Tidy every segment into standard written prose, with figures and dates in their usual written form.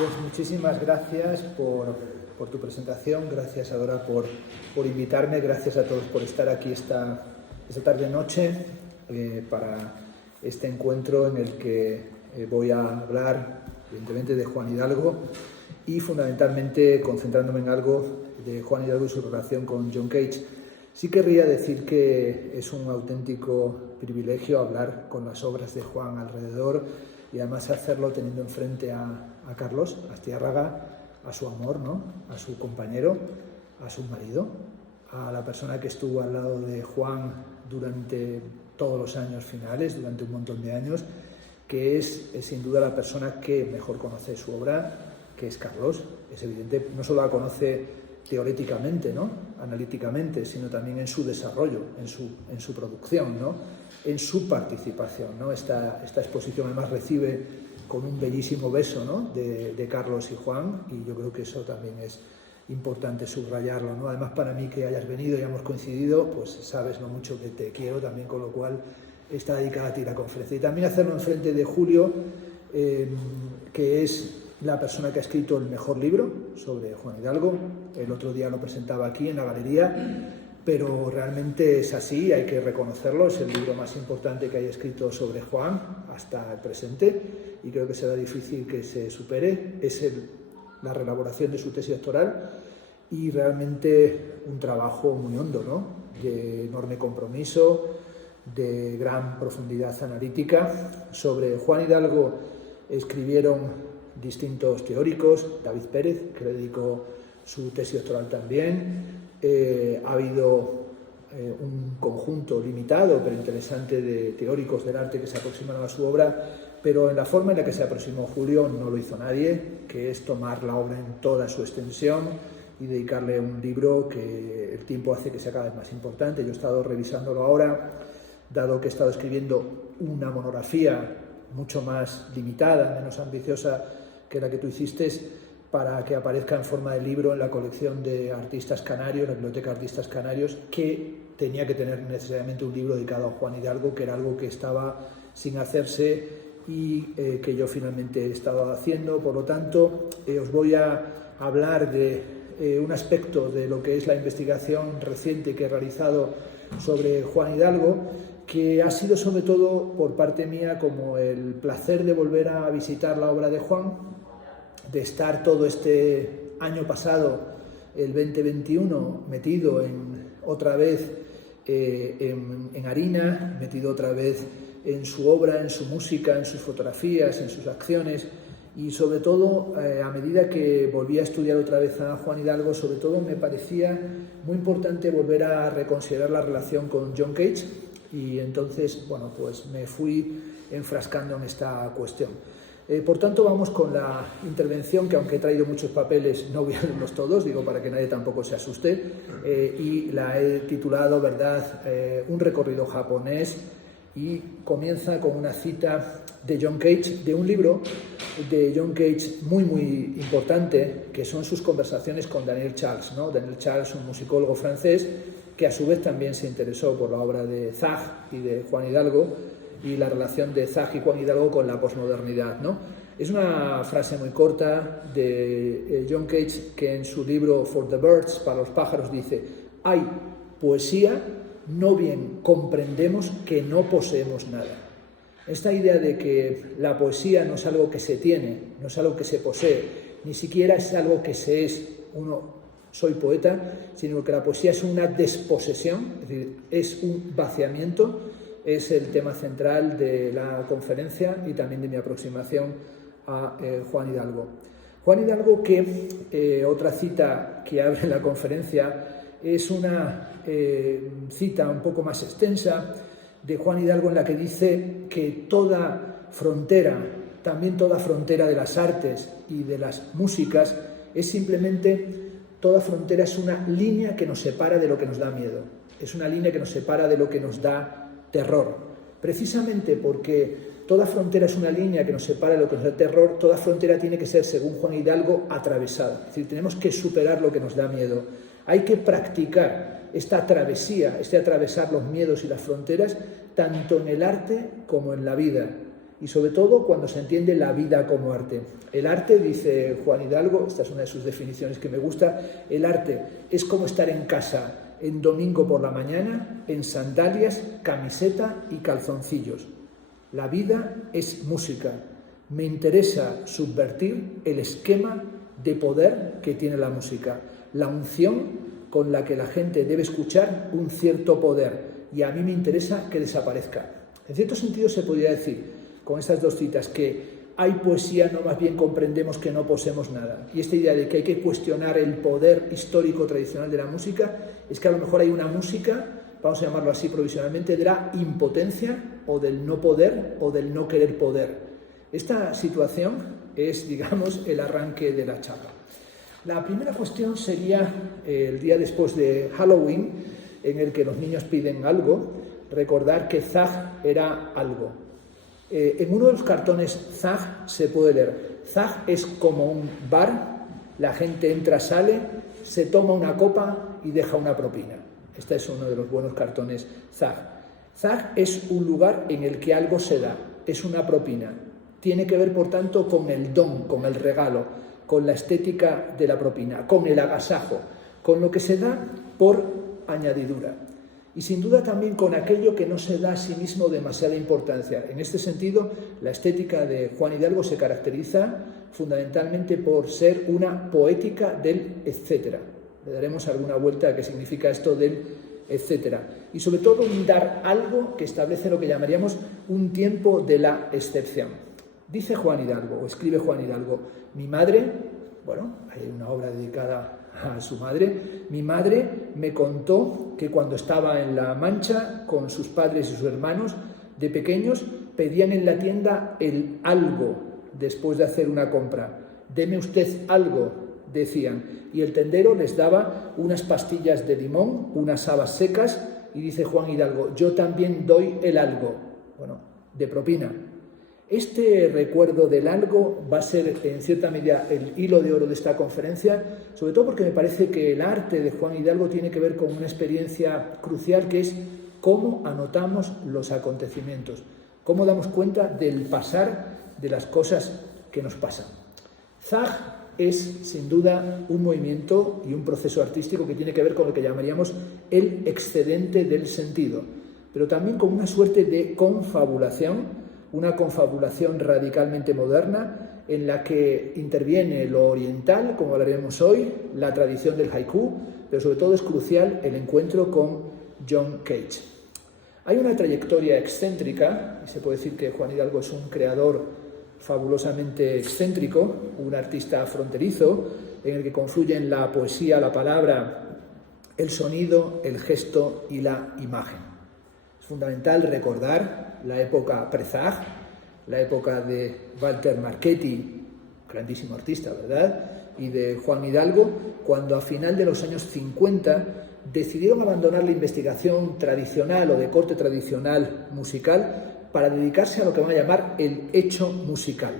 Pues muchísimas gracias por tu presentación, gracias Adora por invitarme, gracias a todos por estar aquí esta tarde-noche para este encuentro en el que voy a hablar evidentemente de Juan Hidalgo y fundamentalmente concentrándome en algo de Juan Hidalgo y su relación con John Cage. Sí querría decir que es un auténtico privilegio hablar con las obras de Juan alrededor y además hacerlo teniendo enfrente a Carlos Astiárraga, a su amor, ¿no? A su compañero, a su marido, a la persona que estuvo al lado de Juan durante todos los años finales, durante un montón de años, que es sin duda la persona que mejor conoce su obra, que es Carlos. Es evidente, no solo la conoce teóricamente, ¿no? Analíticamente, sino también en su desarrollo, en su producción, ¿no? En su participación, ¿no? Esta exposición además recibe con un bellísimo beso, ¿no? de Carlos y Juan, y yo creo que eso también es importante subrayarlo, ¿no? Además, para mí que hayas venido y hemos coincidido, pues sabes lo mucho que te quiero también, con lo cual está dedicada a ti la conferencia. Y también hacerlo en frente de Julio, que es la persona que ha escrito el mejor libro sobre Juan Hidalgo. El otro día lo presentaba aquí en la galería, pero realmente es así, hay que reconocerlo, es el libro más importante que haya escrito sobre Juan hasta el presente y creo que será difícil que se supere. Es la reelaboración de su tesis doctoral y realmente un trabajo muy hondo, ¿no? De enorme compromiso, de gran profundidad analítica. Sobre Juan Hidalgo escribieron distintos teóricos, David Pérez, que le dedicó su tesis doctoral también. Ha habido un conjunto limitado pero interesante de teóricos del arte que se aproximaron a su obra, pero en la forma en la que se aproximó Julio no lo hizo nadie, que es tomar la obra en toda su extensión y dedicarle un libro que el tiempo hace que sea cada vez más importante. Yo he estado revisándolo ahora, dado que he estado escribiendo una monografía mucho más limitada, menos ambiciosa que la que tú hiciste, para que aparezca en forma de libro en la colección de artistas canarios, la Biblioteca de Artistas Canarios, que tenía que tener necesariamente un libro dedicado a Juan Hidalgo, que era algo que estaba sin hacerse y que yo finalmente he estado haciendo. Por lo tanto, os voy a hablar de un aspecto de lo que es la investigación reciente que he realizado sobre Juan Hidalgo, que ha sido sobre todo por parte mía como el placer de volver a visitar la obra de Juan, de estar todo este año pasado, el 2021, metido otra vez en harina, metido otra vez en su obra, en su música, en sus fotografías, en sus acciones, y sobre todo, a medida que volví a estudiar otra vez a Juan Hidalgo, sobre todo me parecía muy importante volver a reconsiderar la relación con John Cage, y entonces, bueno, pues me fui enfrascando en esta cuestión. Por tanto, vamos con la intervención, que aunque he traído muchos papeles, no voy a leerlos todos, digo, para que nadie tampoco se asuste, y la he titulado, ¿verdad?, Un recorrido japonés, y comienza con una cita de John Cage, de un libro de John Cage muy, muy importante, que son sus conversaciones con Daniel Charles, ¿no? Daniel Charles, un musicólogo francés, que a su vez también se interesó por la obra de Zach y de Juan Hidalgo, y la relación de Zach y Juan Hidalgo con la posmodernidad, ¿no? Es una frase muy corta de John Cage, que en su libro For the Birds, para los pájaros, dice: hay poesía, no bien comprendemos que no poseemos nada. Esta idea de que la poesía no es algo que se tiene, no es algo que se posee, ni siquiera es algo que se es, soy poeta, sino que la poesía es una desposesión, es decir, es un vaciamiento, es el tema central de la conferencia y también de mi aproximación a Juan Hidalgo. Juan Hidalgo, que otra cita que abre la conferencia es una cita un poco más extensa de Juan Hidalgo, en la que dice que toda frontera, también toda frontera de las artes y de las músicas, es simplemente, toda frontera es una línea que nos separa de lo que nos da miedo, es una línea que nos separa de lo que nos da terror. Precisamente porque toda frontera es una línea que nos separa de lo que nos da terror, toda frontera tiene que ser, según Juan Hidalgo, atravesada. Es decir, tenemos que superar lo que nos da miedo. Hay que practicar esta travesía, este atravesar los miedos y las fronteras, tanto en el arte como en la vida. y sobre todo cuando se entiende la vida como arte. El arte, dice Juan Hidalgo, esta es una de sus definiciones que me gusta, el arte es como estar en casa en domingo por la mañana, en sandalias, camiseta y calzoncillos. La vida es música. Me interesa subvertir el esquema de poder que tiene la música, la unción con la que la gente debe escuchar un cierto poder, y a mí me interesa que desaparezca. En cierto sentido se podría decir, con estas dos citas, que hay poesía, no, más bien comprendemos que no poseemos nada. Y esta idea de que hay que cuestionar el poder histórico tradicional de la música, es que a lo mejor hay una música, vamos a llamarlo así provisionalmente, de la impotencia o del no poder o del no querer poder. Esta situación es, digamos, el arranque de la charla. La primera cuestión sería el día después de Halloween, en el que los niños piden algo, recordar que Zag era algo. En uno de los cartones Zag se puede leer, Zag es como un bar, la gente entra, sale, se toma una copa y deja una propina. Este es uno de los buenos cartones Zag. Zag es un lugar en el que algo se da, es una propina. Tiene que ver, por tanto, con el don, con el regalo, con la estética de la propina, con el agasajo, con lo que se da por añadidura. Y sin duda también con aquello que no se da a sí mismo demasiada importancia. En este sentido, la estética de Juan Hidalgo se caracteriza fundamentalmente por ser una poética del etcétera. Le daremos alguna vuelta a qué significa esto del etcétera. Y sobre todo un dar algo que establece lo que llamaríamos un tiempo de la excepción. Dice Juan Hidalgo, o escribe Juan Hidalgo, mi madre, bueno, hay una obra dedicada a su madre, mi madre me contó que cuando estaba en La Mancha con sus padres y sus hermanos, de pequeños, pedían en la tienda el algo después de hacer una compra. Deme usted algo, decían, y el tendero les daba unas pastillas de limón, unas habas secas, y dice Juan Hidalgo, yo también doy el algo, bueno, de propina. Este recuerdo del algo va a ser, en cierta medida, el hilo de oro de esta conferencia, sobre todo porque me parece que el arte de Juan Hidalgo tiene que ver con una experiencia crucial, que es cómo anotamos los acontecimientos, cómo damos cuenta del pasar de las cosas que nos pasan. Zag es, sin duda, un movimiento y un proceso artístico que tiene que ver con lo que llamaríamos el excedente del sentido, pero también con una suerte de confabulación, una confabulación radicalmente moderna en la que interviene lo oriental, como hablaremos hoy, la tradición del haiku, pero sobre todo es crucial el encuentro con John Cage. Hay una trayectoria excéntrica, y se puede decir que Juan Hidalgo es un creador fabulosamente excéntrico, un artista fronterizo, en el que confluyen la poesía, la palabra, el sonido, el gesto y la imagen. Es fundamental recordar la época pre-Zag, la época de Walter Marchetti, grandísimo artista, ¿verdad?, y de Juan Hidalgo, cuando a final de los años 50 decidieron abandonar la investigación tradicional o de corte tradicional musical para dedicarse a lo que van a llamar el hecho musical.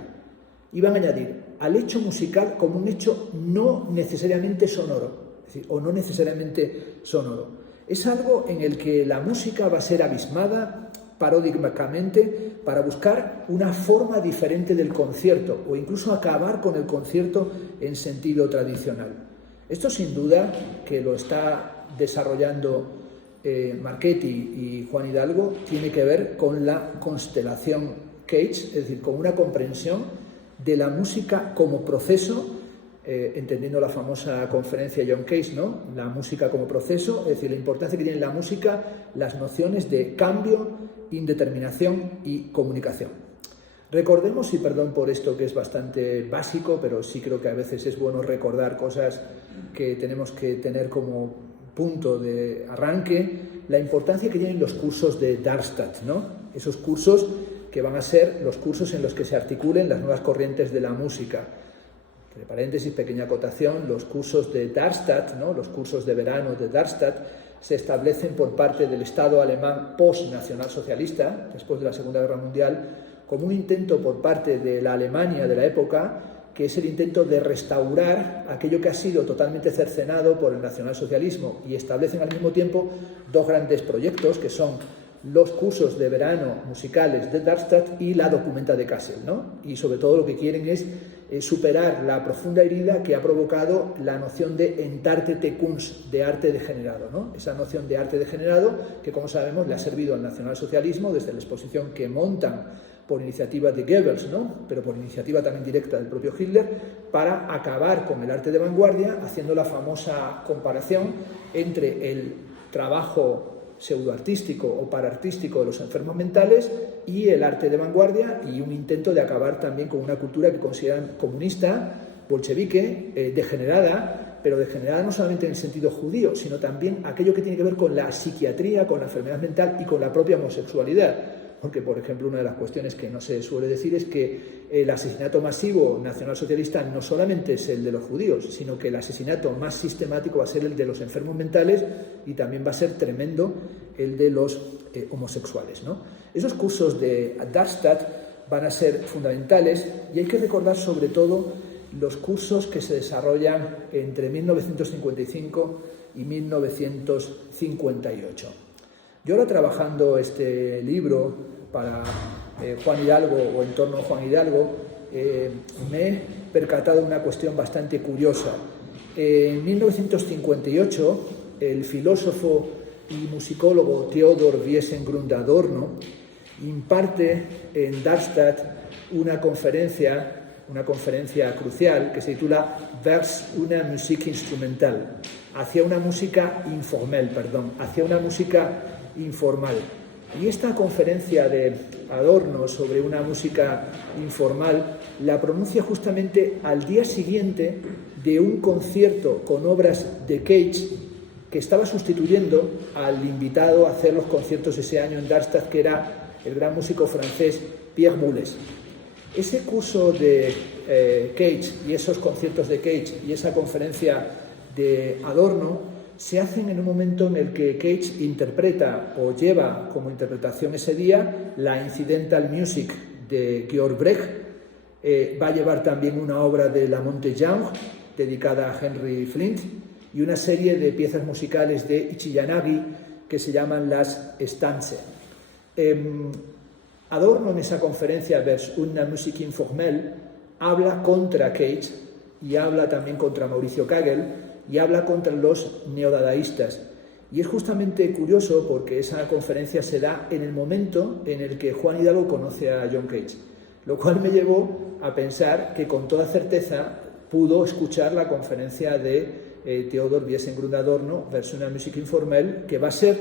Y van a añadir al hecho musical como un hecho no necesariamente sonoro, es decir, o no necesariamente sonoro. Es algo en el que la música va a ser abismada paradójicamente para buscar una forma diferente del concierto o incluso acabar con el concierto en sentido tradicional. Esto sin duda que lo está desarrollando Marchetti y Juan Hidalgo tiene que ver con la constelación Cage, es decir, con una comprensión de la música como proceso, entendiendo la famosa conferencia John Cage, ¿no? La música como proceso, es decir, la importancia que tiene en la música las nociones de cambio, indeterminación y comunicación. Recordemos, y perdón por esto que es bastante básico, pero sí creo que a veces es bueno recordar cosas que tenemos que tener como punto de arranque, la importancia que tienen los cursos de Darmstadt, ¿no? Esos cursos que van a ser los cursos en los que se articulen las nuevas corrientes de la música. Entre paréntesis, pequeña acotación, los cursos de Darmstadt, ¿no?, los cursos de verano de Darmstadt, se establecen por parte del Estado alemán post-nacionalsocialista, después de la Segunda Guerra Mundial, como un intento por parte de la Alemania de la época, que es el intento de restaurar aquello que ha sido totalmente cercenado por el nacionalsocialismo, y establecen al mismo tiempo dos grandes proyectos, que son los cursos de verano musicales de Darmstadt y la documenta de Kassel, ¿no? Y sobre todo lo que quieren es superar la profunda herida que ha provocado la noción de entartete Kunst, de arte degenerado, ¿no? Esa noción de arte degenerado que, como sabemos, le ha servido al nacionalsocialismo desde la exposición que montan por iniciativa de Goebbels, ¿no? Pero por iniciativa también directa del propio Hitler, para acabar con el arte de vanguardia, haciendo la famosa comparación entre el trabajo pseudoartístico o paraartístico de los enfermos mentales y el arte de vanguardia, y un intento de acabar también con una cultura que consideran comunista, bolchevique, degenerada, pero degenerada no solamente en el sentido judío, sino también aquello que tiene que ver con la psiquiatría, con la enfermedad mental y con la propia homosexualidad. Porque, por ejemplo, una de las cuestiones que no se suele decir es que el asesinato masivo nacionalsocialista no solamente es el de los judíos, sino que el asesinato más sistemático va a ser el de los enfermos mentales, y también va a ser tremendo el de los homosexuales, ¿no? Esos cursos de Darmstadt van a ser fundamentales, y hay que recordar sobre todo los cursos que se desarrollan entre 1955 y 1958. Yo ahora, trabajando este libro para Juan Hidalgo, o en torno a Juan Hidalgo, me he percatado de una cuestión bastante curiosa. En 1958, el filósofo y musicólogo Theodor Wiesengrund-Adorno imparte en Darmstadt una conferencia crucial que se titula Vers una Musik instrumental, hacia una música informal. Y esta conferencia de Adorno sobre una música informal la pronuncia justamente al día siguiente de un concierto con obras de Cage, que estaba sustituyendo al invitado a hacer los conciertos ese año en Darmstadt, que era el gran músico francés Pierre Boulez. Ese curso de Cage y esos conciertos de Cage y esa conferencia de Adorno se hacen en un momento en el que Cage interpreta, o lleva como interpretación ese día, la Incidental Music de Georg Brecht. Va a llevar también una obra de La Monte-Young dedicada a Henry Flint, y una serie de piezas musicales de Ichiyanagi que se llaman las Stanze. Adorno, en esa conferencia Vers una Musik informelle, habla contra Cage y habla también contra Mauricio Kagel y habla contra los neodadaístas. Y es justamente curioso porque esa conferencia se da en el momento en el que Juan Hidalgo conoce a John Cage, lo cual me llevó a pensar que con toda certeza pudo escuchar la conferencia de Theodor Wiesengrund-Adorno, Vers una Musik informelle, que va a ser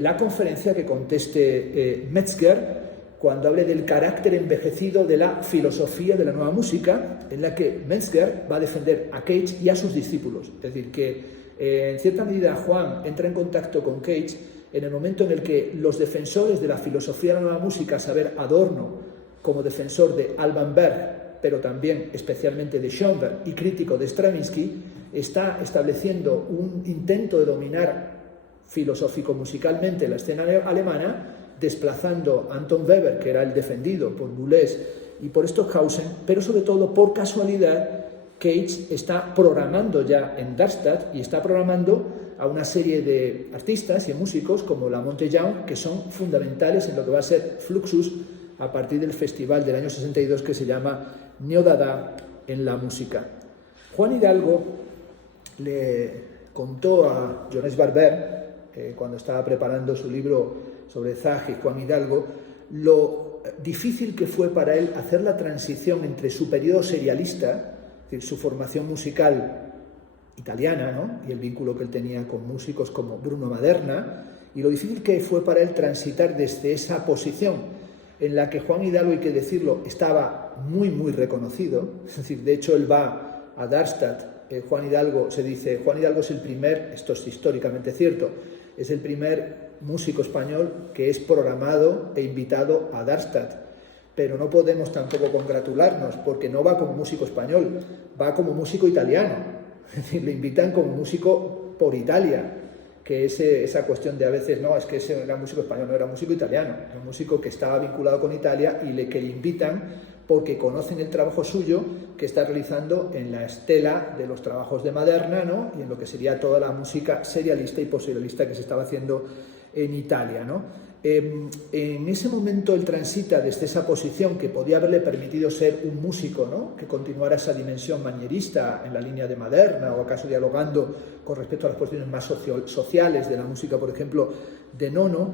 la conferencia que conteste Metzger cuando hable del carácter envejecido de la filosofía de la nueva música, en la que Metzger va a defender a Cage y a sus discípulos. Es decir, que en cierta medida Juan entra en contacto con Cage en el momento en el que los defensores de la filosofía de la nueva música, a saber Adorno como defensor de Alban Berg, pero también especialmente de Schoenberg y crítico de Stravinsky, está estableciendo un intento de dominar filosófico-musicalmente la escena alemana, desplazando a Anton Weber, que era el defendido por Boulez y por Stockhausen, pero sobre todo, por casualidad, Cage está programando ya en Darmstadt y está programando a una serie de artistas y músicos como La Monte-Young, que son fundamentales en lo que va a ser Fluxus a partir del festival del año 62 que se llama Neodada en la música. Juan Hidalgo le contó a Jones Barber, cuando estaba preparando su libro sobre Zag y Juan Hidalgo, lo difícil que fue para él hacer la transición entre su periodo serialista, es decir, su formación musical italiana, ¿no?, y el vínculo que él tenía con músicos como Bruno Maderna, y lo difícil que fue para él transitar desde esa posición en la que Juan Hidalgo, hay que decirlo, estaba muy, muy reconocido. Es decir, de hecho, él va a Darmstadt. Juan Hidalgo es el primer, esto es históricamente cierto, es el primer músico español que es programado e invitado a Darmstadt. Pero no podemos tampoco congratularnos, porque no va como músico español, va como músico italiano. Es decir, le invitan como músico por Italia, que es esa cuestión de a veces, no, es que ese era músico español, no, era músico italiano, era un músico que estaba vinculado con Italia y que le invitan porque conocen el trabajo suyo que está realizando en la estela de los trabajos de Maderna, ¿no?, y en lo que sería toda la música serialista y postserialista que se estaba haciendo en Italia, ¿no? En ese momento él transita desde esa posición que podía haberle permitido ser un músico, ¿no?, que continuara esa dimensión manierista en la línea de Maderna, o acaso dialogando con respecto a las cuestiones más sociales de la música, por ejemplo, de Nono,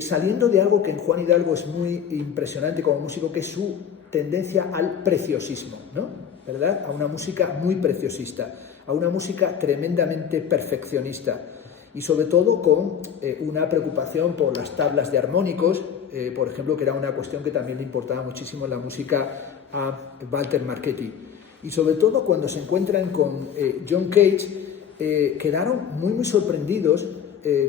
saliendo de algo que en Juan Hidalgo es muy impresionante como músico, que es su tendencia al preciosismo, ¿no?, ¿verdad?, a una música muy preciosista, a una música tremendamente perfeccionista, y sobre todo con una preocupación por las tablas de armónicos, por ejemplo, que era una cuestión que también le importaba muchísimo en la música a Walter Marchetti. Y sobre todo cuando se encuentran con John Cage, quedaron muy sorprendidos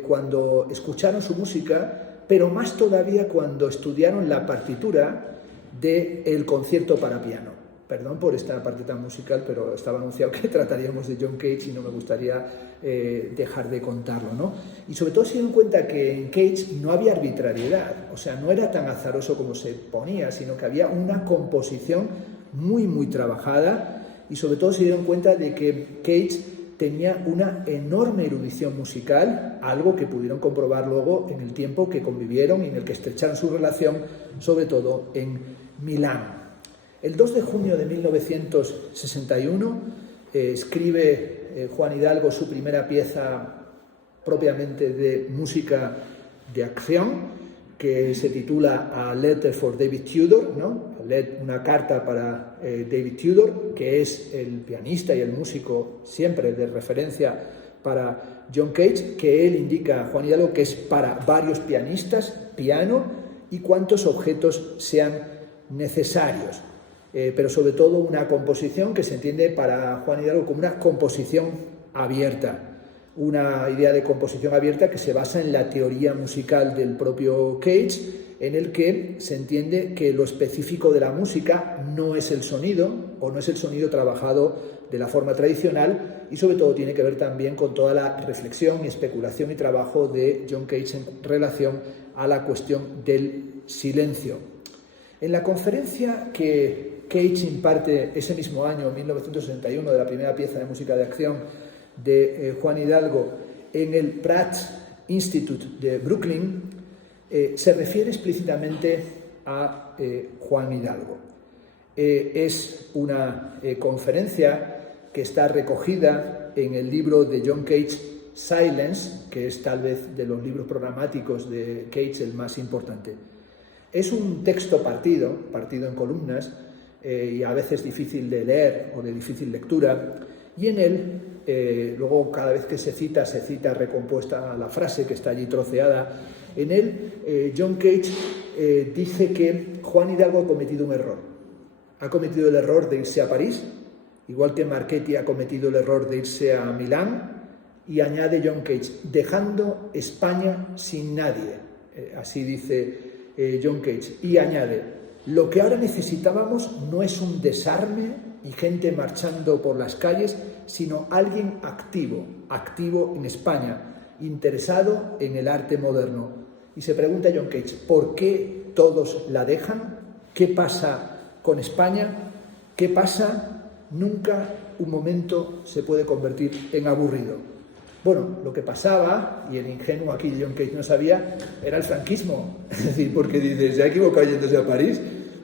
cuando escucharon su música, pero más todavía cuando estudiaron la partitura del concierto para piano. Perdón por esta parte tan musical, pero estaba anunciado que trataríamos de John Cage y no me gustaría dejar de contarlo, ¿no? Y sobre todo se dieron cuenta que en Cage no había arbitrariedad, o sea, no era tan azaroso como se ponía, sino que había una composición muy trabajada, y sobre todo se dieron cuenta de que Cage tenía una enorme erudición musical, algo que pudieron comprobar luego en el tiempo que convivieron y en el que estrecharon su relación, sobre todo en Milán. El 2 de junio de 1961 escribe Juan Hidalgo su primera pieza propiamente de música de acción, que se titula A Letter for David Tudor, ¿no?, una carta para David Tudor, que es el pianista y el músico siempre de referencia para John Cage, que él indica a Juan Hidalgo que es para varios pianistas, piano y cuantos objetos sean necesarios. Pero sobre todo una composición que se entiende para Juan Hidalgo como una composición abierta, una idea de composición abierta que se basa en la teoría musical del propio Cage, en el que se entiende que lo específico de la música no es el sonido, o no es el sonido trabajado de la forma tradicional, y sobre todo tiene que ver también con toda la reflexión y especulación y trabajo de John Cage en relación a la cuestión del silencio. En la conferencia que Cage imparte ese mismo año, 1961, de la primera pieza de música de acción de Juan Hidalgo en el Pratt Institute de Brooklyn, se refiere explícitamente a Juan Hidalgo. Es una conferencia que está recogida en el libro de John Cage, Silence, que es tal vez de los libros programáticos de Cage el más importante. Es un texto partido en columnas, y a veces difícil de leer o de difícil lectura, y en él, luego cada vez que se cita recompuesta la frase que está allí troceada. En él, John Cage dice que Juan Hidalgo ha cometido un error. Ha cometido el error de irse a París, igual que Marchetti ha cometido el error de irse a Milán, y añade John Cage, dejando España sin nadie. Así dice John Cage, y añade, lo que ahora necesitábamos no es un desarme y gente marchando por las calles, sino alguien activo en España, interesado en el arte moderno. Y se pregunta John Cage, ¿por qué todos la dejan? ¿Qué pasa con España? ¿Qué pasa? Nunca un momento se puede convertir en aburrido. Bueno, lo que pasaba, y el ingenuo aquí John Cage no sabía, era el franquismo. Es decir, porque dices, ¿se ha equivocado yéndose a París?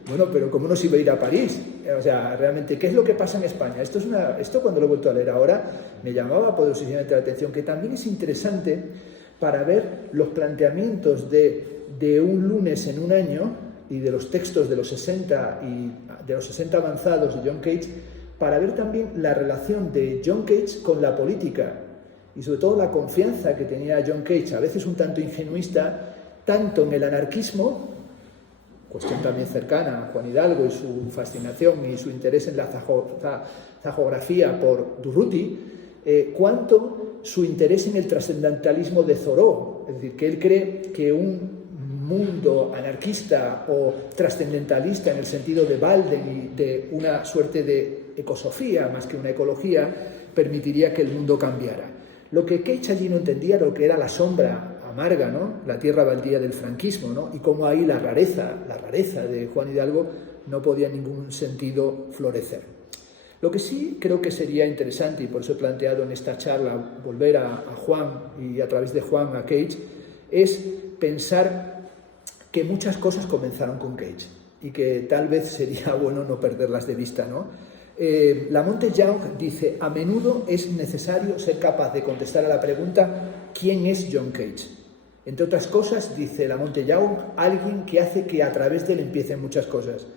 Bueno, pero ¿cómo no se iba a ir a París? O sea, realmente, ¿qué es lo que pasa en España? Esto cuando lo he vuelto a leer ahora, me llamaba poderosamente la atención, que también es interesante para ver los planteamientos de un lunes en un año y de los textos de los 60 y de los 60 avanzados de John Cage, para ver también la relación de John Cage con la política y sobre todo la confianza que tenía John Cage, a veces un tanto ingenuista, tanto en el anarquismo, cuestión también cercana a Juan Hidalgo y su fascinación y su interés en la zagografía por Durruti, cuanto su interés en el trascendentalismo de Thoreau. Es decir, que él cree que un mundo anarquista o trascendentalista en el sentido de Walden y de una suerte de ecosofía más que una ecología permitiría que el mundo cambiara. Lo que Cage allí no entendía era lo que era la sombra amarga, ¿no?, la tierra baldía del franquismo, ¿no?, y cómo ahí la rareza de Juan Hidalgo no podía en ningún sentido florecer. Lo que sí creo que sería interesante, y por eso he planteado en esta charla volver a Juan y a través de Juan a Cage, es pensar que muchas cosas comenzaron con Cage y que tal vez sería bueno no perderlas de vista, ¿no? Lamonte Young dice: a menudo es necesario ser capaz de contestar a la pregunta ¿quién es John Cage? Entre otras cosas, dice Lamonte Young, alguien que hace que a través de él empiecen muchas cosas.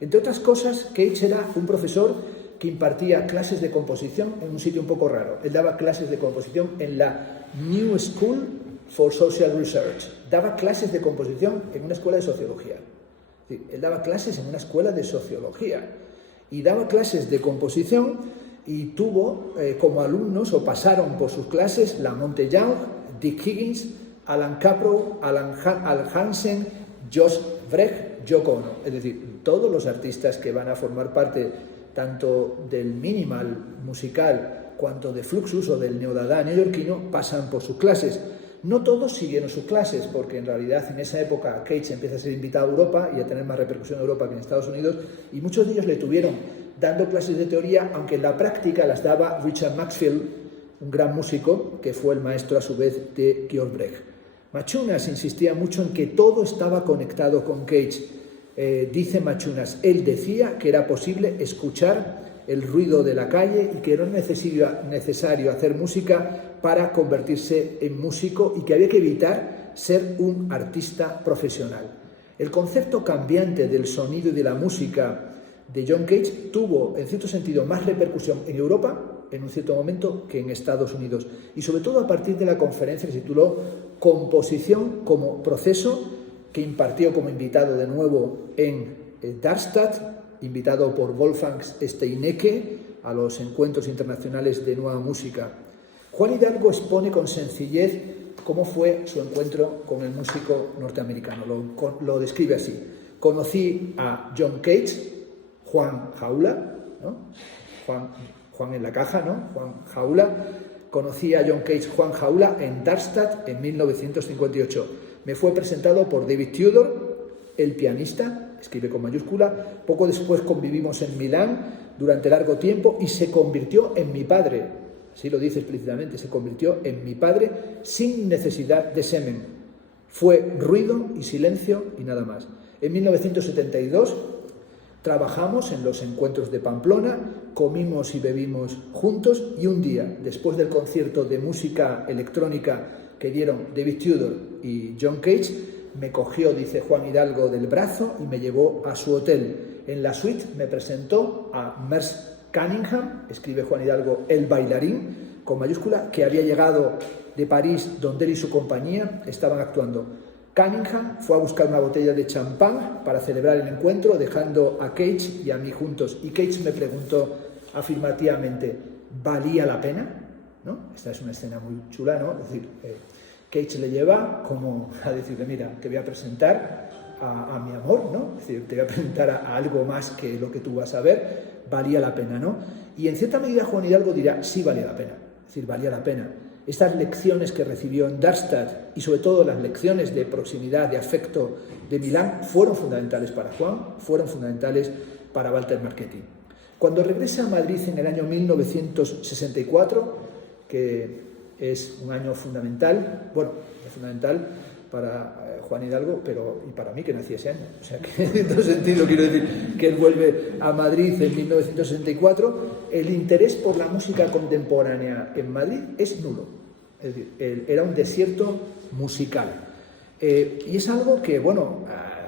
Entre otras cosas, Cage era un profesor que impartía clases de composición en un sitio un poco raro. Él daba clases de composición en la New School for Social Research. Daba clases de composición en una escuela de sociología. Sí, él daba clases en una escuela de sociología y daba clases de composición y tuvo como alumnos, o pasaron por sus clases, Lamonte Young, Dick Higgins, Alan Caprow, Al Hansen, Josh Brecht, Yoko Ono. Es decir, todos los artistas que van a formar parte tanto del minimal musical cuanto de Fluxus o del neodada neoyorquino pasan por sus clases. No todos siguieron sus clases, porque en realidad en esa época Cage empieza a ser invitado a Europa y a tener más repercusión en Europa que en Estados Unidos, y muchos de ellos le tuvieron dando clases de teoría, aunque en la práctica las daba Richard Maxfield, un gran músico que fue el maestro a su vez de Georg Brecht. Machunas insistía mucho en que todo estaba conectado con Cage. Dice Machunas, él decía que era posible escuchar el ruido de la calle y que no era necesario hacer música para convertirse en músico y que había que evitar ser un artista profesional. El concepto cambiante del sonido y de la música de John Cage tuvo, en cierto sentido, más repercusión en Europa en un cierto momento que en Estados Unidos, y sobre todo a partir de la conferencia que se tituló Composición como proceso, que impartió como invitado de nuevo en Darmstadt, invitado por Wolfgang Steinecke a los encuentros internacionales de nueva música. Juan Hidalgo expone con sencillez cómo fue su encuentro con el músico norteamericano. Lo describe así: conocí a John Cage, Juan Jaula, ¿no? Juan en la caja, ¿no? Juan Jaula. Conocí a John Cage, Juan Jaula, en Darmstadt en 1958. Me fue presentado por David Tudor, el pianista, escribe con mayúscula. Poco después convivimos en Milán durante largo tiempo y se convirtió en mi padre. Así lo dice explícitamente, se convirtió en mi padre sin necesidad de semen. Fue ruido y silencio y nada más. En 1972 trabajamos en los encuentros de Pamplona, comimos y bebimos juntos, y un día, después del concierto de música electrónica que dieron David Tudor y John Cage, me cogió, dice Juan Hidalgo, del brazo y me llevó a su hotel. En la suite me presentó a Merce Cunningham, escribe Juan Hidalgo, el bailarín, con mayúscula, que había llegado de París, donde él y su compañía estaban actuando. Cunningham fue a buscar una botella de champán para celebrar el encuentro, dejando a Cage y a mí juntos. Y Cage me preguntó afirmativamente, ¿valía la pena? ¿No? Esta es una escena muy chula, ¿no? Es decir, Cage le lleva como a decirle, mira, te voy a presentar a mi amor, ¿no? Es decir, te voy a presentar a algo más que lo que tú vas a ver, valía la pena, ¿no? Y en cierta medida Juan Hidalgo dirá, sí valía la pena, es decir, valía la pena. Estas lecciones que recibió en Darmstadt y sobre todo las lecciones de proximidad, de afecto de Milán, fueron fundamentales para Juan, fueron fundamentales para Walter Marchetti. Cuando regresa a Madrid en el año 1964, que es un año fundamental, bueno, es fundamental para Juan Hidalgo, pero y para mí, que nací ese año. O sea, que en todo sentido quiero decir que él vuelve a Madrid en 1964. El interés por la música contemporánea en Madrid es nulo. Es decir, era un desierto musical. Y es algo que, bueno,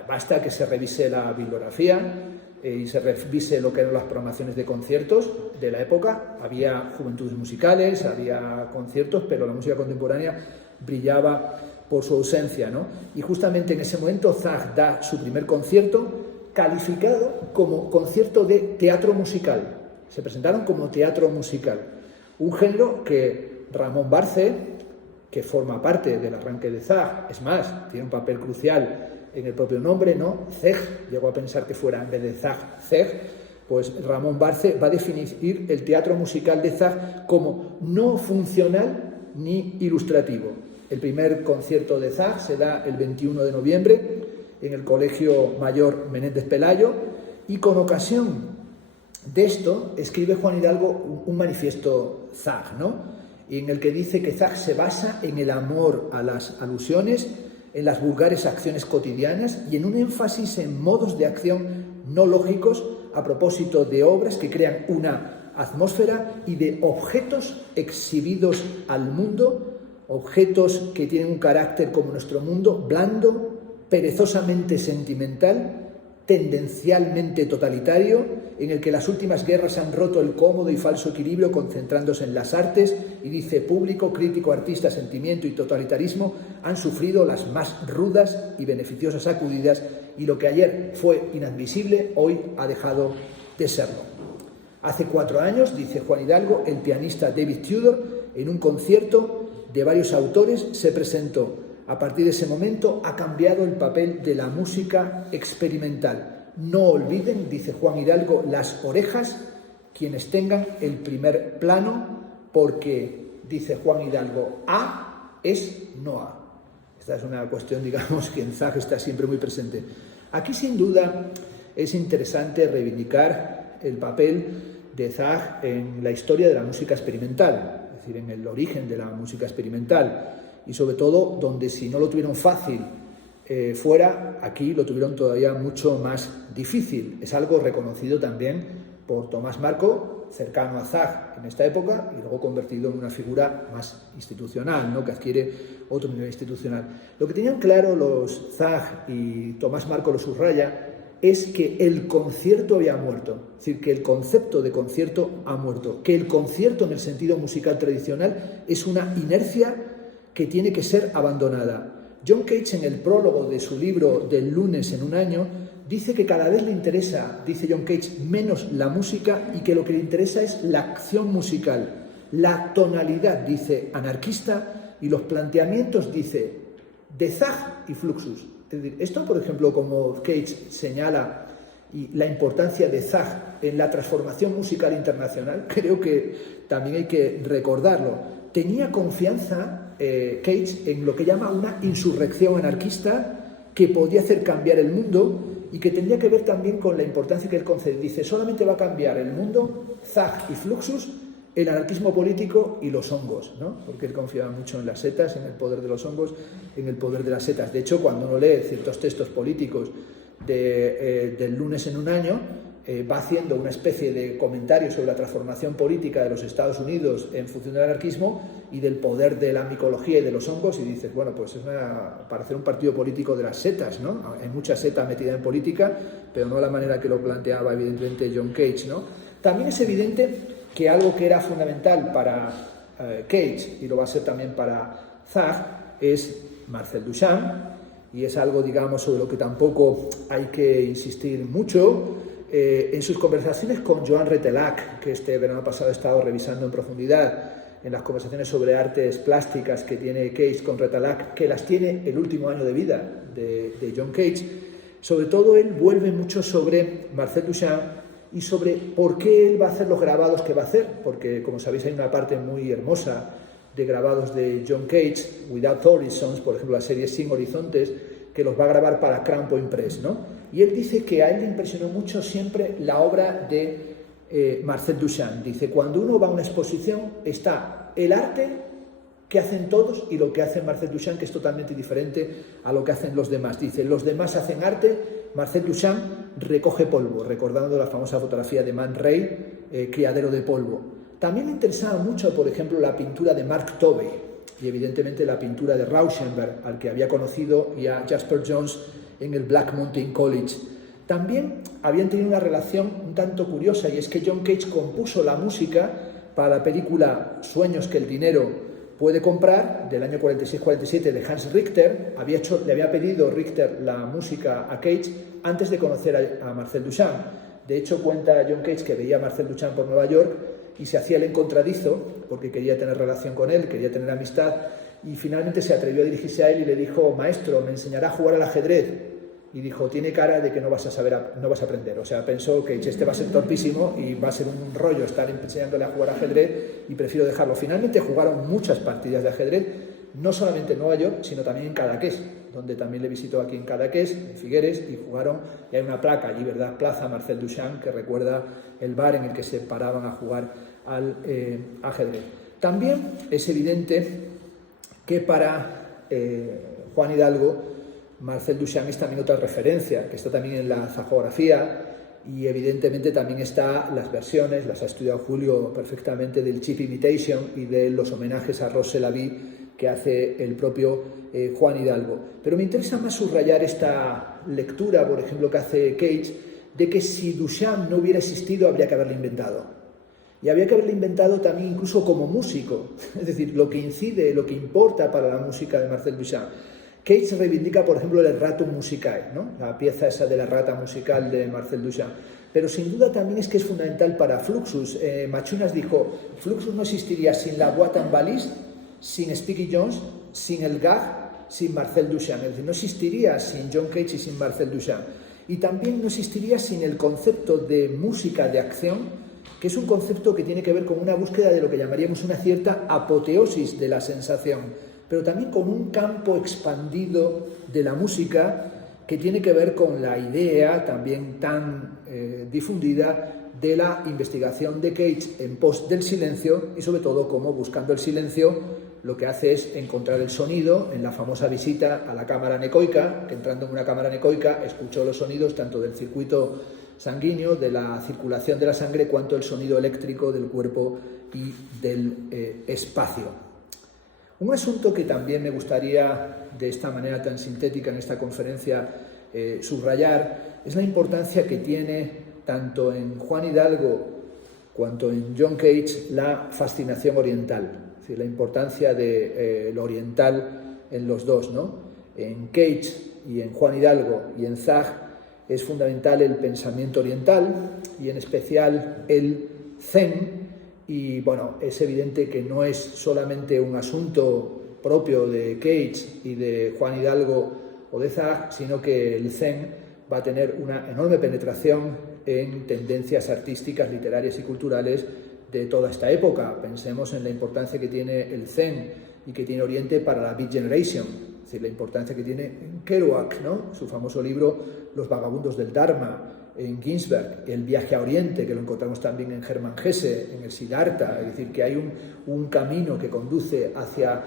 basta que se revise la bibliografía y se revise lo que eran las programaciones de conciertos de la época. Había juventudes musicales, había conciertos, pero la música contemporánea brillaba por su ausencia, ¿no? Y justamente en ese momento Zach da su primer concierto, calificado como concierto de teatro musical. Se presentaron como teatro musical, un género que Ramón Barce, que forma parte del arranque de Zach, es más, tiene un papel crucial en el propio nombre, ¿no? Zeg, llegó a pensar que fuera en vez de Zach, Zeg, pues Ramón Barce va a definir el teatro musical de Zach como no funcional ni ilustrativo. El primer concierto de Zach se da el 21 de noviembre en el Colegio Mayor Menéndez Pelayo, y con ocasión de esto escribe Juan Hidalgo un manifiesto Zach, ¿no? En el que dice que Zach se basa en el amor a las alusiones, en las vulgares acciones cotidianas y en un énfasis en modos de acción no lógicos a propósito de obras que crean una atmósfera y de objetos exhibidos al mundo, objetos que tienen un carácter como nuestro mundo, blando, perezosamente sentimental, tendencialmente totalitario, en el que las últimas guerras han roto el cómodo y falso equilibrio concentrándose en las artes, y dice: público, crítico, artista, sentimiento y totalitarismo han sufrido las más rudas y beneficiosas sacudidas, y lo que ayer fue inadmisible hoy ha dejado de serlo. Hace 4 años, dice Juan Hidalgo, el pianista David Tudor, en un concierto de varios autores, se presentó. A partir de ese momento ha cambiado el papel de la música experimental. No olviden, dice Juan Hidalgo, las orejas, quienes tengan el primer plano, porque, dice Juan Hidalgo, A es no A. Esta es una cuestión, digamos, que en Zag está siempre muy presente. Aquí, sin duda, es interesante reivindicar el papel de Zag en la historia de la música experimental, es decir, en el origen de la música experimental. Y sobre todo, donde si no lo tuvieron fácil fuera, aquí lo tuvieron todavía mucho más difícil. Es algo reconocido también por Tomás Marco, cercano a Zag en esta época, y luego convertido en una figura más institucional, ¿no?, que adquiere otro nivel institucional. Lo que tenían claro los Zag, y Tomás Marco lo subraya, es que el concierto había muerto, es decir, que el concepto de concierto ha muerto, que el concierto en el sentido musical tradicional es una inercia que tiene que ser abandonada. John Cage, en el prólogo de su libro Del lunes en un año, dice que cada vez le interesa, dice John Cage, menos la música y que lo que le interesa es la acción musical, la tonalidad, dice, anarquista, y los planteamientos, dice, de Zag y Fluxus. Es decir, esto, por ejemplo, como Cage señala, y la importancia de Zag en la transformación musical internacional, creo que también hay que recordarlo. Tenía confianza Cage en lo que llama una insurrección anarquista que podía hacer cambiar el mundo y que tendría que ver también con la importancia que él concede. Dice, solamente va a cambiar el mundo, Zag y Fluxus, el anarquismo político y los hongos, ¿no? Porque él confiaba mucho en las setas, en el poder de los hongos, en el poder de las setas. De hecho, cuando uno lee ciertos textos políticos del lunes en un año, va haciendo una especie de comentario sobre la transformación política de los Estados Unidos en función del anarquismo y del poder de la micología y de los hongos, y dices, bueno, pues es para hacer un partido político de las setas, ¿no? Hay mucha seta metida en política, pero no de la manera que lo planteaba evidentemente John Cage, ¿no? También es evidente que algo que era fundamental para Cage, y lo va a ser también para Zag, es Marcel Duchamp, y es algo, digamos, sobre lo que tampoco hay que insistir mucho. En sus conversaciones con Joan Retelac, que este verano pasado he estado revisando en profundidad, en las conversaciones sobre artes plásticas que tiene Cage con Retelac, que las tiene el último año de vida de John Cage, sobre todo él vuelve mucho sobre Marcel Duchamp y sobre por qué él va a hacer los grabados que va a hacer, porque, como sabéis, hay una parte muy hermosa de grabados de John Cage, Without Horizons, por ejemplo, la serie Sin Horizontes, que los va a grabar para Crown Point Press, ¿no? Y él dice que a él le impresionó mucho siempre la obra de Marcel Duchamp. Dice, cuando uno va a una exposición está el arte que hacen todos y lo que hace Marcel Duchamp, que es totalmente diferente a lo que hacen los demás. Dice, los demás hacen arte, Marcel Duchamp recoge polvo, recordando la famosa fotografía de Man Ray, criadero de polvo. También le interesaba mucho, por ejemplo, la pintura de Mark Tobey y evidentemente la pintura de Rauschenberg, al que había conocido, y a Jasper Johns en el Black Mountain College. También habían tenido una relación un tanto curiosa, y es que John Cage compuso la música para la película Sueños que el dinero puede comprar, del año 46-47, de Hans Richter. Le había pedido Richter la música a Cage antes de conocer a Marcel Duchamp. De hecho, cuenta John Cage que veía a Marcel Duchamp por Nueva York y se hacía el encontradizo porque quería tener relación con él, quería tener amistad, y finalmente se atrevió a dirigirse a él y le dijo, maestro, ¿me enseñará a jugar al ajedrez? Y dijo, tiene cara de que no vas a aprender. O sea, pensó que este va a ser torpísimo y va a ser un rollo estar enseñándole a jugar al ajedrez, y prefiero dejarlo. Finalmente jugaron muchas partidas de ajedrez, no solamente en Nueva York, sino también en Cadaqués, donde también le visitó aquí en Cadaqués, en Figueres, y jugaron, y hay una placa allí, ¿verdad? Plaza Marcel Duchamp, que recuerda el bar en el que se paraban a jugar al ajedrez. También es evidente que para Juan Hidalgo, Marcel Duchamp es también otra referencia, que está también en la zagografía, y evidentemente también está las versiones, las ha estudiado Julio perfectamente, del Cheap Imitation y de los homenajes a Rose Lavie que hace el propio Juan Hidalgo. Pero me interesa más subrayar esta lectura, por ejemplo, que hace Cage, de que si Duchamp no hubiera existido habría que haberlo inventado. Y habría que haberlo inventado también incluso como músico, es decir, lo que incide, lo que importa para la música de Marcel Duchamp. Cage reivindica, por ejemplo, el Erratum Musicae, ¿no? La pieza esa de la rata musical de Marcel Duchamp. Pero sin duda también es que es fundamental para Fluxus. Machunas dijo, Fluxus no existiría sin la Boîte en Valise, sin Speaky Jones, sin el gag, sin Marcel Duchamp. Es decir, no existiría sin John Cage y sin Marcel Duchamp. Y también no existiría sin el concepto de música de acción, que es un concepto que tiene que ver con una búsqueda de lo que llamaríamos una cierta apoteosis de la sensación, pero también con un campo expandido de la música que tiene que ver con la idea también tan difundida de la investigación de Cage en pos del silencio y sobre todo cómo buscando el silencio lo que hace es encontrar el sonido en la famosa visita a la cámara anecoica, que entrando en una cámara anecoica escuchó los sonidos tanto del circuito sanguíneo, de la circulación de la sangre, cuanto el sonido eléctrico del cuerpo y del espacio. Un asunto que también me gustaría, de esta manera tan sintética en esta conferencia, subrayar, es la importancia que tiene tanto en Juan Hidalgo cuanto en John Cage la fascinación oriental, es decir, la importancia de lo oriental en los dos, ¿no? En Cage y en Juan Hidalgo y en Zag es fundamental el pensamiento oriental y en especial el Zen. Y bueno, es evidente que no es solamente un asunto propio de Cage y de Juan Hidalgo o de Zag, sino que el Zen va a tener una enorme penetración en tendencias artísticas, literarias y culturales de toda esta época. Pensemos en la importancia que tiene el Zen y que tiene Oriente para la Beat Generation, es decir, la importancia que tiene en Kerouac, ¿no? Su famoso libro Los vagabundos del Dharma, en Ginsberg, el viaje a Oriente, que lo encontramos también en Hermann Hesse, en el Siddhartha, es decir, que hay un camino que conduce hacia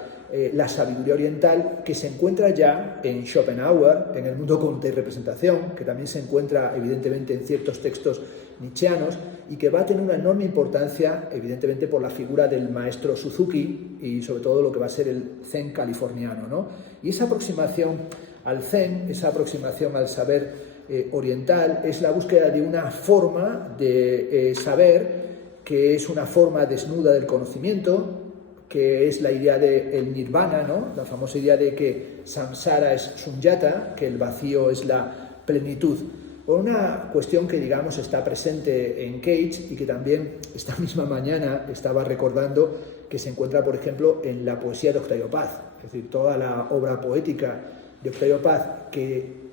la sabiduría oriental que se encuentra ya en Schopenhauer, en el mundo contrarrepresentación, que también se encuentra evidentemente en ciertos textos nietzscheanos y que va a tener una enorme importancia evidentemente por la figura del maestro Suzuki y sobre todo lo que va a ser el Zen californiano, ¿no? Y esa aproximación al Zen, esa aproximación al saber oriental, es la búsqueda de una forma de saber que es una forma desnuda del conocimiento, que es la idea del nirvana, ¿no? La famosa idea de que samsara es sunyata, que el vacío es la plenitud. Una cuestión que, digamos, está presente en Cage y que también esta misma mañana estaba recordando que se encuentra, por ejemplo, en la poesía de Octavio Paz, es decir, toda la obra poética de Octavio Paz, que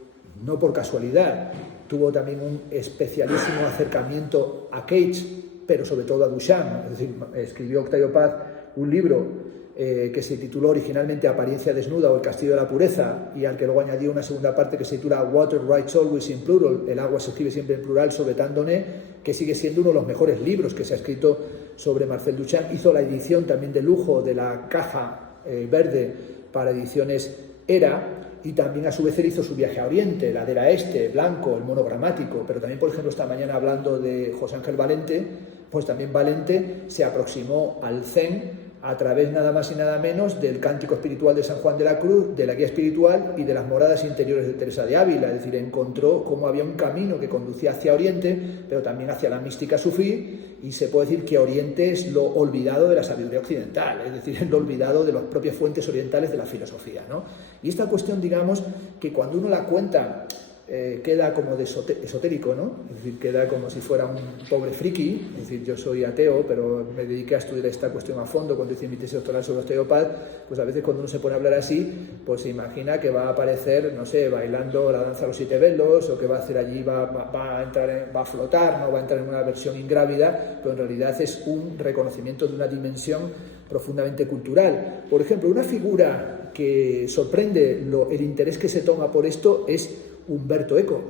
no por casualidad tuvo también un especialísimo acercamiento a Cage, pero sobre todo a Duchamp. Es decir, escribió Octavio Paz un libro que se tituló originalmente Apariencia desnuda o El castillo de la pureza, y al que luego añadió una segunda parte que se titula Water Writes Always in Plural, el agua se escribe siempre en plural, sobre Tandoné, que sigue siendo uno de los mejores libros que se ha escrito sobre Marcel Duchamp. Hizo la edición también de lujo de la caja verde para ediciones Era, y también a su vez él hizo su viaje a Oriente, la ladera este, blanco, el monogramático, pero también, por ejemplo, esta mañana hablando de José Ángel Valente, pues también Valente se aproximó al Zen a través nada más y nada menos del Cántico Espiritual de San Juan de la Cruz, de la Guía Espiritual y de las Moradas Interiores de Teresa de Ávila, es decir, encontró cómo había un camino que conducía hacia Oriente, pero también hacia la mística sufí, y se puede decir que Oriente es lo olvidado de la sabiduría occidental, es decir, lo olvidado de las propias fuentes orientales de la filosofía, ¿no? Y esta cuestión, digamos, que cuando uno la cuenta queda como de esotérico, ¿no? Es decir, queda como si fuera un pobre friki. Es decir, yo soy ateo, pero me dediqué a estudiar esta cuestión a fondo cuando hice mi tesis doctoral sobre osteopad. Pues a veces cuando uno se pone a hablar así, pues se imagina que va a aparecer, no sé, bailando la danza de los 7 velos, o que va a hacer allí, va a flotar, no va a entrar en una versión ingrávida, pero en realidad es un reconocimiento de una dimensión profundamente cultural. Por ejemplo, una figura que sorprende el interés que se toma por esto es Umberto Eco,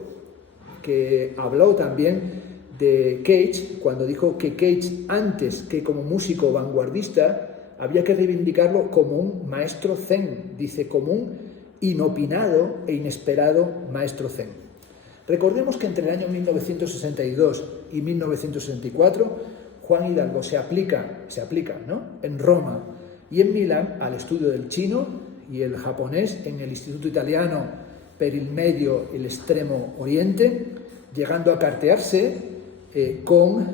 que habló también de Cage cuando dijo que Cage, antes que como músico vanguardista, había que reivindicarlo como un maestro zen, dice, como un inopinado e inesperado maestro zen. Recordemos que entre el año 1962 y 1964, Juan Hidalgo se aplica, ¿no?, en Roma y en Milán al estudio del chino y el japonés en el Instituto Italiano per il Medio y el Extremo Oriente, llegando a cartearse con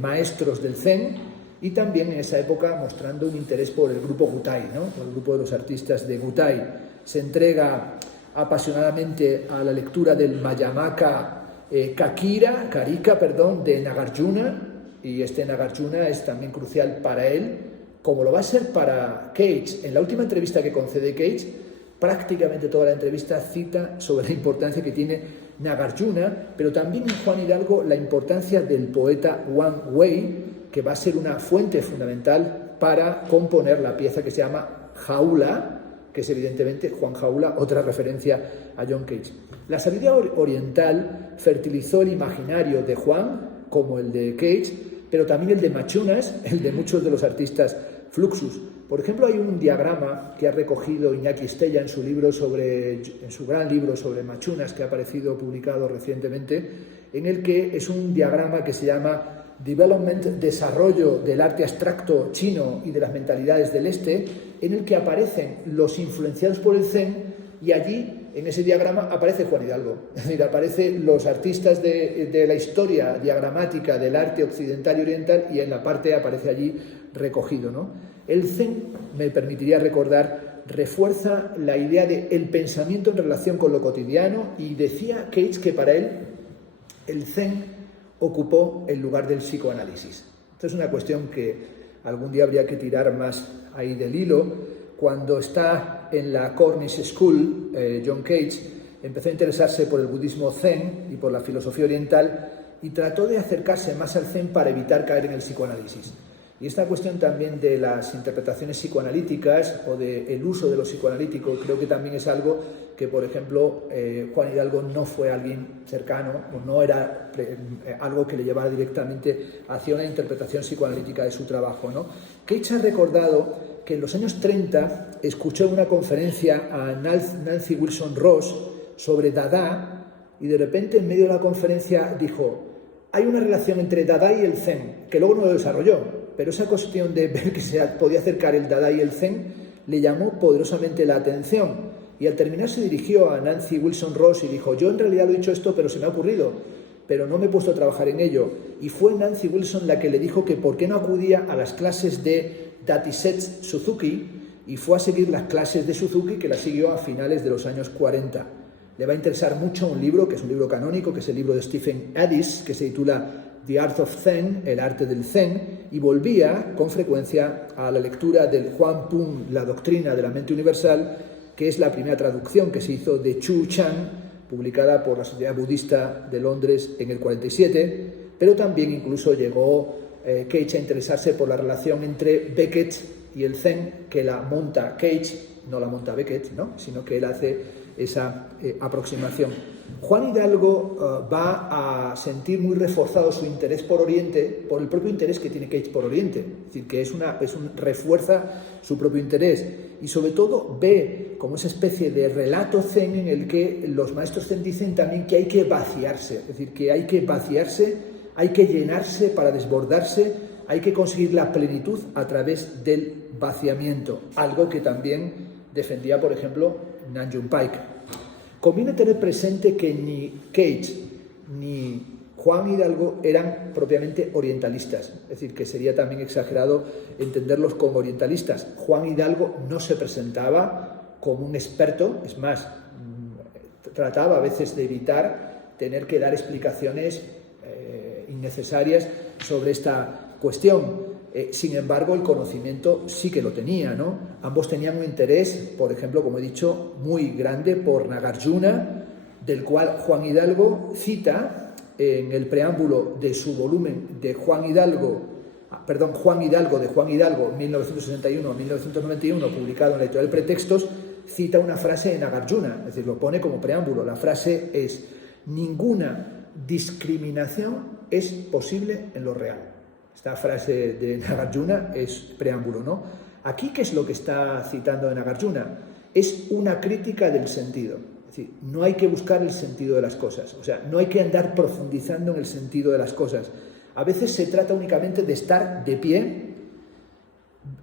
maestros del Zen y también en esa época mostrando un interés por el grupo Gutai, ¿no?, el grupo de los artistas de Gutai. Se entrega apasionadamente a la lectura del Mayamaka Karika, de Nagarjuna, y este Nagarjuna es también crucial para él, como lo va a ser para Cage. En la última entrevista que concede Cage, prácticamente toda la entrevista cita sobre la importancia que tiene Nagarjuna, pero también en Juan Hidalgo la importancia del poeta Wang Wei, que va a ser una fuente fundamental para componer la pieza que se llama Jaula, que es evidentemente Juan Jaula, otra referencia a John Cage. La sabiduría oriental fertilizó el imaginario de Juan, como el de Cage, pero también el de Machunas, el de muchos de los artistas Fluxus. Por ejemplo, hay un diagrama que ha recogido Iñaki Estella en su gran libro sobre Machunas, que ha aparecido publicado recientemente, en el que es un diagrama que se llama Development, desarrollo del arte abstracto chino y de las mentalidades del este, en el que aparecen los influenciados por el Zen, y allí, en ese diagrama, aparece Juan Hidalgo. Es decir, aparecen los artistas de la historia diagramática del arte occidental y oriental, y en la parte aparece allí recogido, ¿no? El Zen, me permitiría recordar, refuerza la idea de el pensamiento en relación con lo cotidiano, y decía Cage que para él el Zen ocupó el lugar del psicoanálisis. Esta es una cuestión que algún día habría que tirar más ahí del hilo. Cuando está en la Cornish School, John Cage empezó a interesarse por el budismo zen y por la filosofía oriental, y trató de acercarse más al zen para evitar caer en el psicoanálisis. Y esta cuestión también de las interpretaciones psicoanalíticas o del uso de lo psicoanalítico, creo que también es algo que, por ejemplo, Juan Hidalgo no fue alguien cercano, o no era algo que le llevara directamente hacia una interpretación psicoanalítica de su trabajo, ¿no? Cage ha recordado que en los años 30 escuchó una conferencia a Nancy Wilson Ross sobre Dada, y de repente en medio de la conferencia dijo: hay una relación entre Dada y el Zen, que luego no lo desarrolló, pero esa cuestión de ver que se podía acercar el Dada y el Zen le llamó poderosamente la atención, y al terminar se dirigió a Nancy Wilson Ross y dijo: yo en realidad lo he dicho esto, pero se me ha ocurrido, pero no me he puesto a trabajar en ello. Y fue Nancy Wilson la que le dijo que por qué no acudía a las clases de Datisetsu Suzuki, y fue a seguir las clases de Suzuki, que las siguió a finales de los años 40. Le va a interesar mucho un libro, que es un libro canónico, que es el libro de Stephen Addis, que se titula The Art of Zen, el arte del Zen, y volvía con frecuencia a la lectura del Huang Pun, la doctrina de la mente universal, que es la primera traducción que se hizo de Chu Chang, publicada por la Sociedad Budista de Londres en el 47, pero también incluso llegó Cage a interesarse por la relación entre Beckett y el Zen, que la monta Cage, no la monta Beckett, ¿no?, sino que él hace esa aproximación. Juan Hidalgo va a sentir muy reforzado su interés por Oriente por el propio interés que tiene Cage por Oriente, es decir, que refuerza su propio interés, y sobre todo ve como esa especie de relato zen en el que los maestros zen dicen también que hay que vaciarse, es decir, que hay que vaciarse, hay que llenarse para desbordarse, hay que conseguir la plenitud a través del vaciamiento, algo que también defendía, por ejemplo, Nanjun Paik. Conviene tener presente que ni Cage ni Juan Hidalgo eran propiamente orientalistas, es decir, que sería también exagerado entenderlos como orientalistas. Juan Hidalgo no se presentaba como un experto, es más, trataba a veces de evitar tener que dar explicaciones innecesarias sobre esta cuestión. Sin embargo, el conocimiento sí que lo tenía, ¿no? Ambos tenían un interés, por ejemplo, como he dicho, muy grande por Nagarjuna, del cual Juan Hidalgo cita en el preámbulo de su volumen de Juan Hidalgo de Juan Hidalgo, 1961-1991, publicado en la editorial Pretextos, cita una frase de Nagarjuna, es decir, lo pone como preámbulo. La frase es: ninguna discriminación es posible en lo real. Esta frase de Nagarjuna es preámbulo, ¿no? Aquí, ¿qué es lo que está citando de Nagarjuna? es una crítica del sentido. Es decir, no hay que buscar el sentido de las cosas, o sea, no hay que andar profundizando en el sentido de las cosas. A veces se trata únicamente de estar de pie,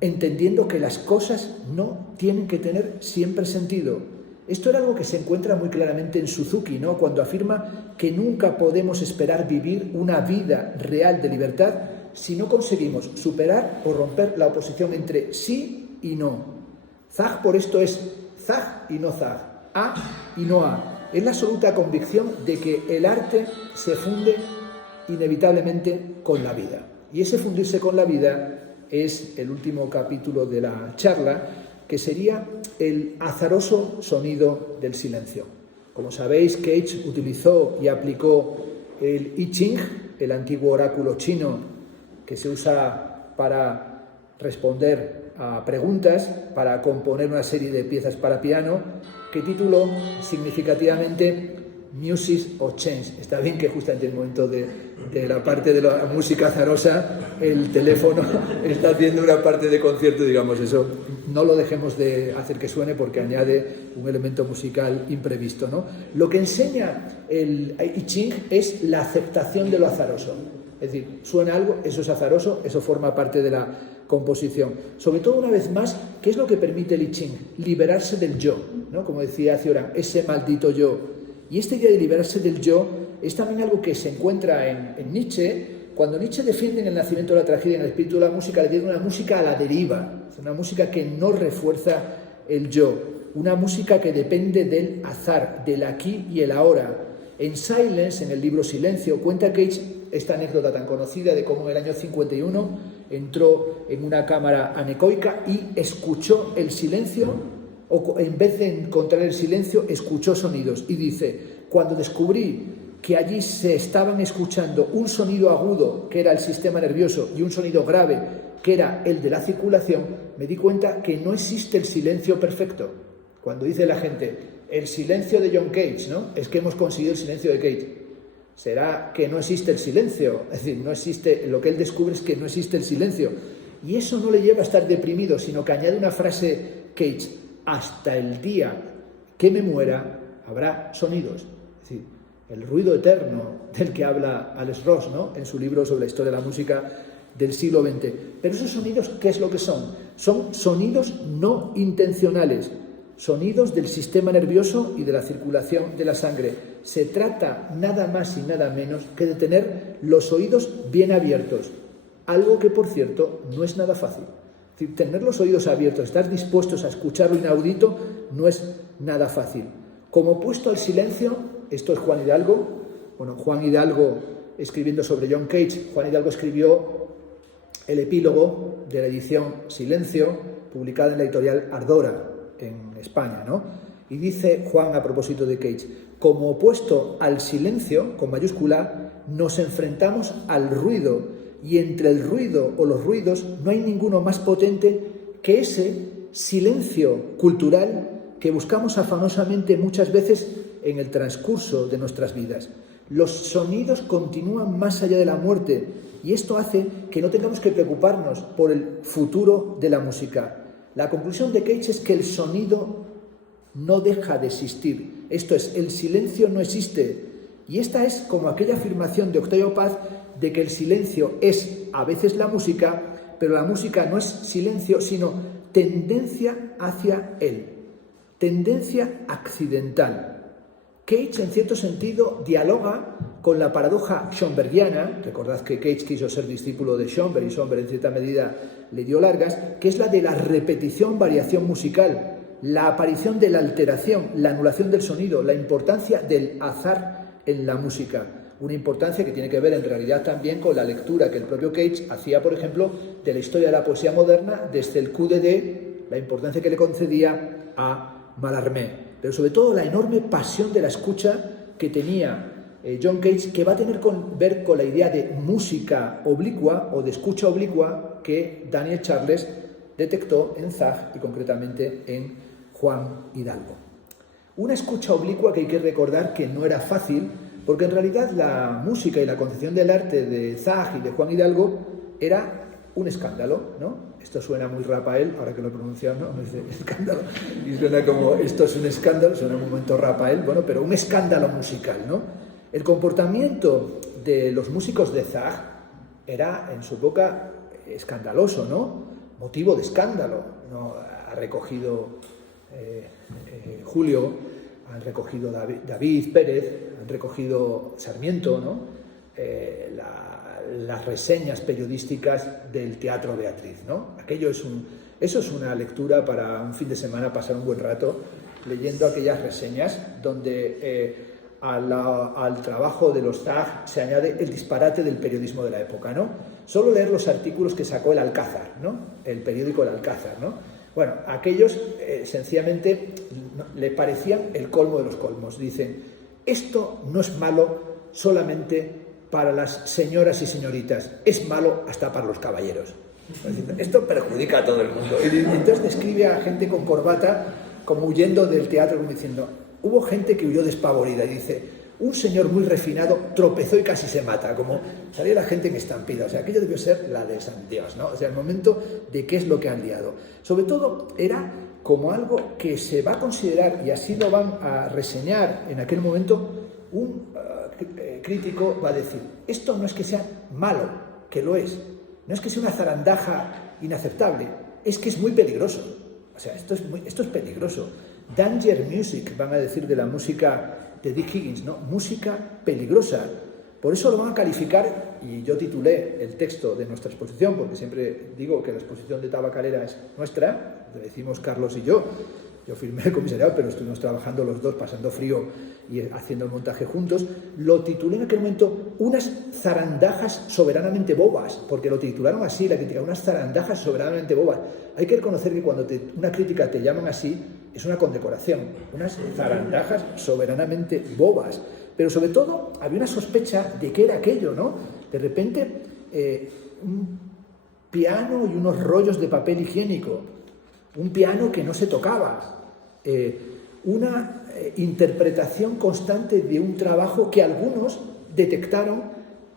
entendiendo que las cosas no tienen que tener siempre sentido. Esto era algo que se encuentra muy claramente en Suzuki, ¿no? Cuando afirma que nunca podemos esperar vivir una vida real de libertad si no conseguimos superar o romper la oposición entre sí y no. Zag por esto es zag y no zag, A y no A. Es la absoluta convicción de que el arte se funde inevitablemente con la vida. Y ese fundirse con la vida es el último capítulo de la charla, que sería el azaroso sonido del silencio. Como sabéis, Cage utilizó y aplicó el I Ching, el antiguo oráculo chino que se usa para responder a preguntas, para componer una serie de piezas para piano, que tituló significativamente Music of Change. Está bien que justamente en el momento de la parte de la música azarosa el teléfono está haciendo una parte de concierto, digamos, eso no lo dejemos de hacer que suene porque añade un elemento musical imprevisto, ¿no? Lo que enseña el I Ching es la aceptación de lo azaroso. Es decir, suena algo, eso es azaroso, eso forma parte de la composición. Sobre todo, una vez más, ¿qué es lo que permite el I Ching? Liberarse del yo, ¿no? Como decía Cioran, ese maldito yo. Y esta idea de liberarse del yo es también algo que se encuentra en Nietzsche. Cuando Nietzsche defiende en El nacimiento de la tragedia, en el espíritu de la música, le dice una música a la deriva, una música que no refuerza el yo, una música que depende del azar, del aquí y el ahora. En Silence, en el libro Silencio, cuenta Cage esta anécdota tan conocida de cómo en el año 51 entró en una cámara anecoica y escuchó el silencio, o en vez de encontrar el silencio, escuchó sonidos. Y dice, cuando descubrí que allí se estaban escuchando un sonido agudo, que era el sistema nervioso, y un sonido grave, que era el de la circulación, me di cuenta que no existe el silencio perfecto. Cuando dice la gente, el silencio de John Cage, ¿no? Es que hemos conseguido el silencio de Cage. ¿Será que no existe el silencio? Es decir, no existe, lo que él descubre es que no existe el silencio. Y eso no le lleva a estar deprimido, sino que añade una frase Cage, hasta el día que me muera habrá sonidos. Es decir, el ruido eterno del que habla Alex Ross, ¿no? En su libro sobre la historia de la música del siglo XX. Pero esos sonidos, ¿qué es lo que son? Son sonidos no intencionales, sonidos del sistema nervioso y de la circulación de la sangre. Se trata nada más y nada menos que de tener los oídos bien abiertos, algo que, por cierto, no es nada fácil. Es decir, tener los oídos abiertos, estar dispuestos a escuchar lo inaudito, no es nada fácil. Como opuesto al silencio, esto es Juan Hidalgo. Bueno, Juan Hidalgo, escribiendo sobre John Cage, Juan Hidalgo escribió el epílogo de la edición Silencio, publicada en la editorial Ardora, en España, ¿no? Y dice Juan a propósito de Cage, como opuesto al silencio, con mayúscula, nos enfrentamos al ruido, y entre el ruido o los ruidos no hay ninguno más potente que ese silencio cultural que buscamos afanosamente muchas veces en el transcurso de nuestras vidas. Los sonidos continúan más allá de la muerte y esto hace que no tengamos que preocuparnos por el futuro de la música. La conclusión de Cage es que el sonido no deja de existir. Esto es, el silencio no existe. Y esta es como aquella afirmación de Octavio Paz de que el silencio es a veces la música, pero la música no es silencio, sino tendencia hacia él, tendencia accidental. Cage, en cierto sentido, dialoga con la paradoja schönbergiana. Recordad que Cage quiso ser discípulo de Schönberg y Schönberg en cierta medida le dio largas, que es la de la repetición, variación musical, la aparición de la alteración, la anulación del sonido, la importancia del azar en la música. Una importancia que tiene que ver en realidad también con la lectura que el propio Cage hacía, por ejemplo, de la historia de la poesía moderna desde el QDD, la importancia que le concedía a Mallarmé, pero sobre todo la enorme pasión de la escucha que tenía John Cage, que va a tener que ver con la idea de música oblicua o de escucha oblicua que Daniel Charles detectó en Zag y concretamente en Juan Hidalgo. Una escucha oblicua que hay que recordar que no era fácil, porque en realidad la música y la concepción del arte de Zag y de Juan Hidalgo era un escándalo, ¿no? Esto suena muy Rafael, ahora que lo he pronunciado, ¿no? Me dice escándalo, y suena como, esto es un escándalo, suena un momento Rafael, bueno, pero un escándalo musical, ¿no? El comportamiento de los músicos de Zag era, en su época, escandaloso, ¿no? Motivo de escándalo, ¿no? Ha recogido Julio, han recogido David Pérez, han recogido Sarmiento, ¿no? Las reseñas periodísticas del Teatro Beatriz, ¿no? Eso es una lectura para un fin de semana, pasar un buen rato leyendo aquellas reseñas donde al trabajo de los Zag se añade el disparate del periodismo de la época, ¿no? Solo leer los artículos que sacó el Alcázar, ¿no? El periódico El Alcázar, ¿no? Bueno, aquellos sencillamente le parecían el colmo de los colmos. Dicen, esto no es malo solamente para las señoras y señoritas, es malo hasta para los caballeros. Esto perjudica a todo el mundo. Y entonces describe a gente con corbata como huyendo del teatro, como diciendo, hubo gente que huyó despavorida y dice, un señor muy refinado tropezó y casi se mata, como salía la gente en estampida. O sea, aquello debió ser la de San Dios, ¿no? O sea, el momento de qué es lo que han liado. Sobre todo era como algo que se va a considerar, y así lo van a reseñar en aquel momento, un crítico va a decir, esto no es que sea malo, que lo es, no es que sea una zarandaja inaceptable, es que es muy peligroso. O sea, esto es peligroso. Danger music, van a decir de la música de Dick Higgins, ¿no? Música peligrosa. Por eso lo van a calificar, y yo titulé el texto de nuestra exposición, porque siempre digo que la exposición de Tabacalera es nuestra, lo decimos Carlos y yo. Yo firmé el comisariado, pero estuvimos trabajando los dos, pasando frío y haciendo el montaje juntos. Lo titulé en aquel momento unas zarandajas soberanamente bobas, porque lo titularon así, la crítica, unas zarandajas soberanamente bobas. Hay que reconocer que cuando una crítica te llaman así, es una condecoración, unas zarandajas soberanamente bobas. Pero sobre todo había una sospecha de qué era aquello, ¿no? De repente, un piano y unos rollos de papel higiénico, un piano que no se tocaba, una interpretación constante de un trabajo que algunos detectaron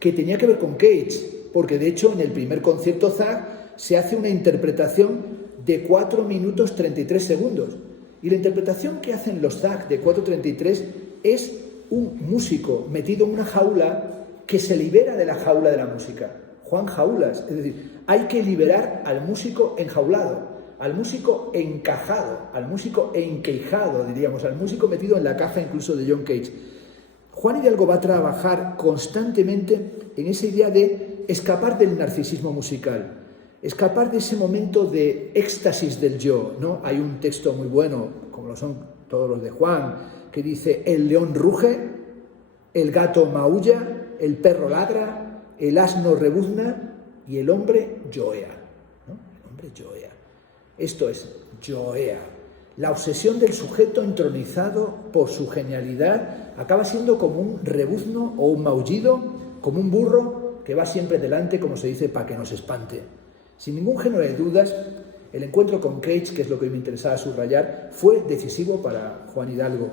que tenía que ver con Cage, porque de hecho en el primer concierto Zag se hace una interpretación de 4 minutos 33 segundos, y la interpretación que hacen los Zag de 4:33 es un músico metido en una jaula que se libera de la jaula de la música. Juan Jaulas, es decir, hay que liberar al músico enjaulado, al músico encajado, al músico enqueijado, diríamos, al músico metido en la caja incluso de John Cage. Juan Hidalgo va a trabajar constantemente en esa idea de escapar del narcisismo musical, escapar de ese momento de éxtasis del yo, ¿no? Hay un texto muy bueno, como lo son todos los de Juan, que dice, el león ruge, el gato maulla, el perro ladra, el asno rebuzna y el hombre yoea, ¿no? El hombre yoea. Esto es yoea. La obsesión del sujeto entronizado por su genialidad acaba siendo como un rebuzno o un maullido, como un burro que va siempre delante, como se dice, para que nos espante. Sin ningún género de dudas, el encuentro con Cage, que es lo que me interesaba subrayar, fue decisivo para Juan Hidalgo.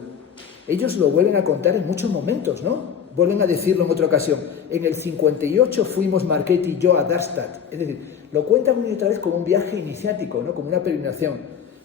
Ellos lo vuelven a contar en muchos momentos, ¿no? Vuelven a decirlo en otra ocasión. En el 58 fuimos Marchetti y yo a Darmstadt. Es decir, lo cuentan una y otra vez como un viaje iniciático, ¿no? Como una peregrinación.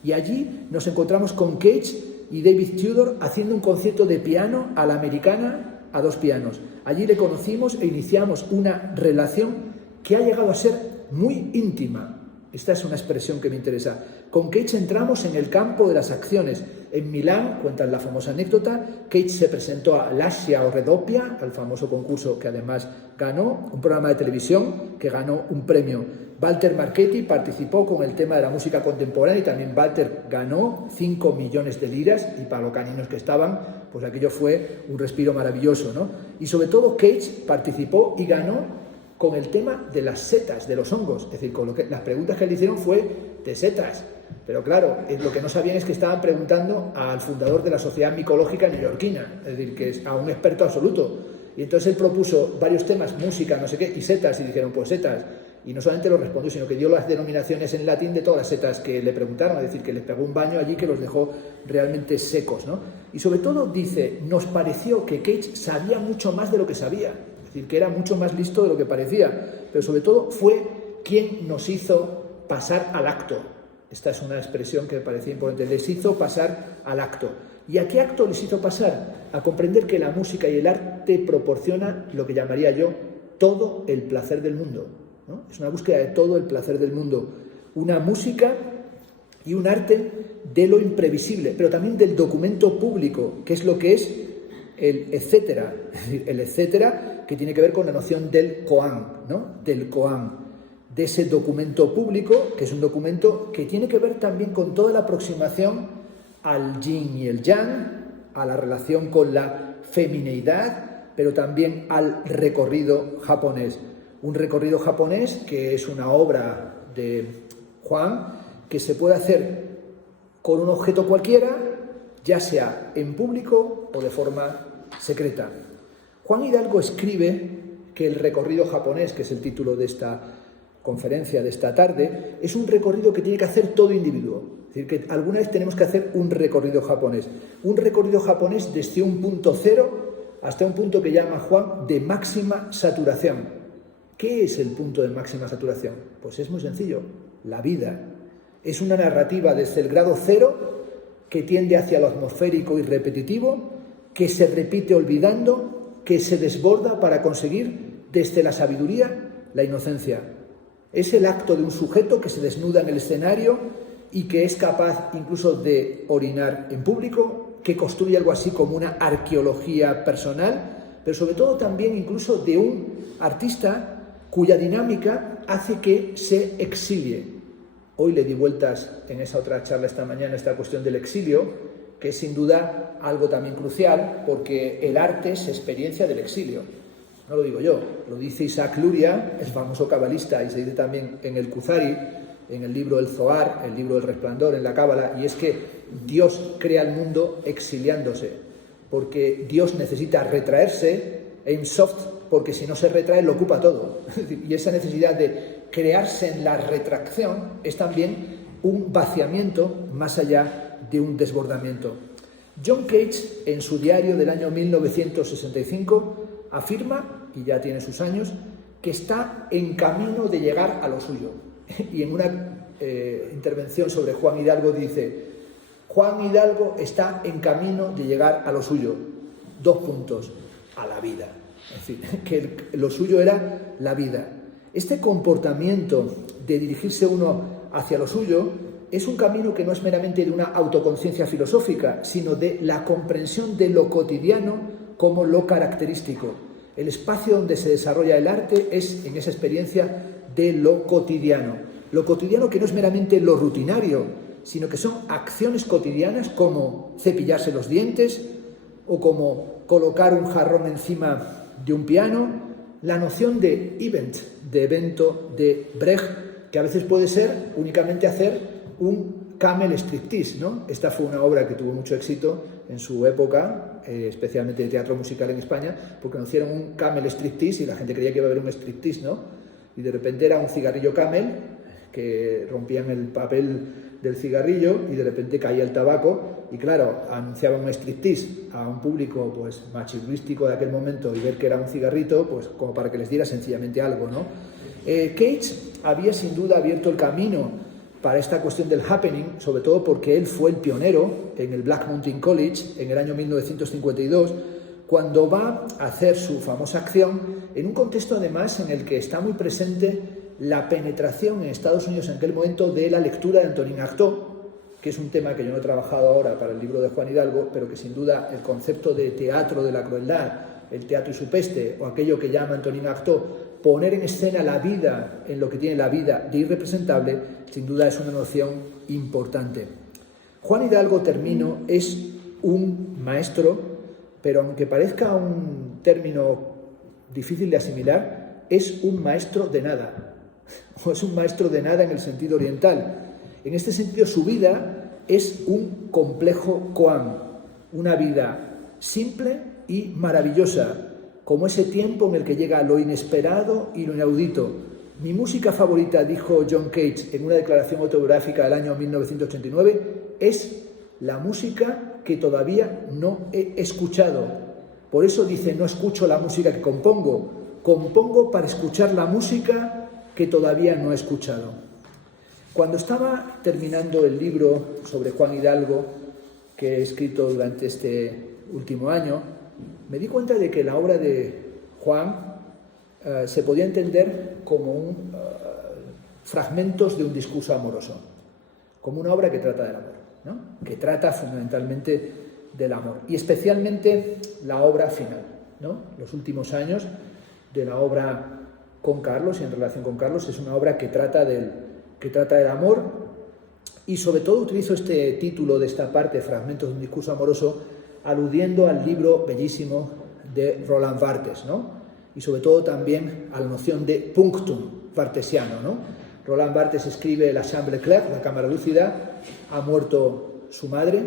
Y allí nos encontramos con Cage y David Tudor haciendo un concierto de piano a la americana a 2 pianos. Allí le conocimos e iniciamos una relación que ha llegado a ser muy íntima. Esta es una expresión que me interesa. Con Cage entramos en el campo de las acciones. En Milán, cuentan la famosa anécdota, Cage se presentó a Lascia o Redopia, al famoso concurso que además ganó, un programa de televisión que ganó un premio. Walter Marchetti participó con el tema de la música contemporánea y también Walter ganó 5 millones de liras, y para los caninos que estaban, pues aquello fue un respiro maravilloso, ¿no? Y sobre todo Cage participó y ganó con el tema de las setas, de los hongos. Es decir, las preguntas que le hicieron fue de setas. Pero claro, lo que no sabían es que estaban preguntando al fundador de la Sociedad Micológica Neoyorquina, es decir, que es a un experto absoluto. Y entonces él propuso varios temas, música, no sé qué, y setas, y dijeron, pues setas. Y no solamente lo respondió, sino que dio las denominaciones en latín de todas las setas que le preguntaron, es decir, que les pegó un baño allí que los dejó realmente secos, ¿no? Y sobre todo dice, nos pareció que Cage sabía mucho más de lo que sabía. Es decir, que era mucho más listo de lo que parecía, pero sobre todo fue ¿quién nos hizo pasar al acto? Esta es una expresión que me parecía importante. Les hizo pasar al acto. ¿Y a qué acto les hizo pasar? A comprender que la música y el arte proporcionan lo que llamaría yo todo el placer del mundo, ¿no? Es una búsqueda de todo el placer del mundo. Una música y un arte de lo imprevisible, pero también del documento público, que es lo que es el etcétera. Es decir, el etcétera que tiene que ver con la noción del koan, ¿no? Del koan, de ese documento público, que es un documento que tiene que ver también con toda la aproximación al yin y el yang, a la relación con la femineidad, pero también al recorrido japonés. Un recorrido japonés que es una obra de Juan que se puede hacer con un objeto cualquiera, ya sea en público o de forma secreta. Juan Hidalgo escribe que el recorrido japonés, que es el título de esta conferencia de esta tarde, es un recorrido que tiene que hacer todo individuo. Es decir, que alguna vez tenemos que hacer un recorrido japonés. Un recorrido japonés desde un punto cero hasta un punto que llama Juan de máxima saturación. ¿Qué es el punto de máxima saturación? Pues es muy sencillo, la vida. Es una narrativa desde el grado cero que tiende hacia lo atmosférico y repetitivo, que se repite olvidando, que se desborda para conseguir desde la sabiduría la inocencia. Es el acto de un sujeto que se desnuda en el escenario y que es capaz incluso de orinar en público, que construye algo así como una arqueología personal, pero sobre todo también incluso de un artista cuya dinámica hace que se exilie. Hoy le di vueltas en esa otra charla esta mañana esta cuestión del exilio, que es sin duda algo también crucial, porque el arte es experiencia del exilio. No lo digo yo, lo dice Isaac Luria, el famoso cabalista, y se dice también en el Kuzari, en el libro del Zohar, el libro del Resplandor, en la Cábala, y es que Dios crea el mundo exiliándose, porque Dios necesita retraerse en soft, porque si no se retrae lo ocupa todo. Y esa necesidad de crearse en la retracción es también un vaciamiento más allá de un desbordamiento. John Cage, en su diario del año 1965, afirma, y ya tiene sus años, que está en camino de llegar a lo suyo. Y en una intervención sobre Juan Hidalgo dice: Juan Hidalgo está en camino de llegar a lo suyo. 2 puntos, a la vida. Es decir, que lo suyo era la vida. Este comportamiento de dirigirse uno hacia lo suyo es un camino que no es meramente de una autoconciencia filosófica, sino de la comprensión de lo cotidiano como lo característico. El espacio donde se desarrolla el arte es en esa experiencia de lo cotidiano que no es meramente lo rutinario, sino que son acciones cotidianas como cepillarse los dientes o como colocar un jarrón encima de un piano. La noción de event, de evento de Brecht, que a veces puede ser únicamente hacer un camel striptease, ¿no? Esta fue una obra que tuvo mucho éxito en su época, especialmente de teatro musical en España, porque nos hicieron un camel striptease y la gente creía que iba a haber un striptease, ¿no? Y de repente era un cigarrillo camel, que rompían el papel del cigarrillo y de repente caía el tabaco y claro, anunciaba un striptease a un público pues machirrístico de aquel momento y ver que era un cigarrito, pues como para que les diera sencillamente algo, ¿no? Cage había sin duda abierto el camino para esta cuestión del happening, sobre todo porque él fue el pionero en el Black Mountain College en el año 1952, cuando va a hacer su famosa acción en un contexto además en el que está muy presente la penetración en Estados Unidos en aquel momento de la lectura de Antonin Artaud, que es un tema que yo no he trabajado ahora para el libro de Juan Hidalgo, pero que sin duda el concepto de teatro de la crueldad, el teatro y su peste, o aquello que llama Antonin Artaud, poner en escena la vida en lo que tiene la vida de irrepresentable, sin duda es una noción importante. Juan Hidalgo, termino, es un maestro, pero aunque parezca un término difícil de asimilar, es un maestro de nada. O es un maestro de nada en el sentido oriental. En este sentido, su vida es un complejo koan, una vida simple y maravillosa, como ese tiempo en el que llega lo inesperado y lo inaudito. Mi música favorita, dijo John Cage en una declaración autobiográfica del año 1989, es la música que todavía no he escuchado. Por eso dice, no escucho la música que compongo, compongo para escuchar la música que todavía no ha escuchado. Cuando estaba terminando el libro sobre Juan Hidalgo, que he escrito durante este último año, me di cuenta de que la obra de Juan se podía entender como fragmentos de un discurso amoroso, como una obra que trata del amor, ¿no? Que trata fundamentalmente del amor, y especialmente la obra final, ¿no? Los últimos años de la obra con Carlos y en relación con Carlos es una obra que trata del amor, y sobre todo utilizo este título de esta parte, Fragmentos de un discurso amoroso, aludiendo al libro bellísimo de Roland Barthes, ¿no? Y sobre todo también a la noción de punctum bartesiano, ¿no? Roland Barthes escribe La Chambre Claire, la cámara lúcida, ha muerto su madre,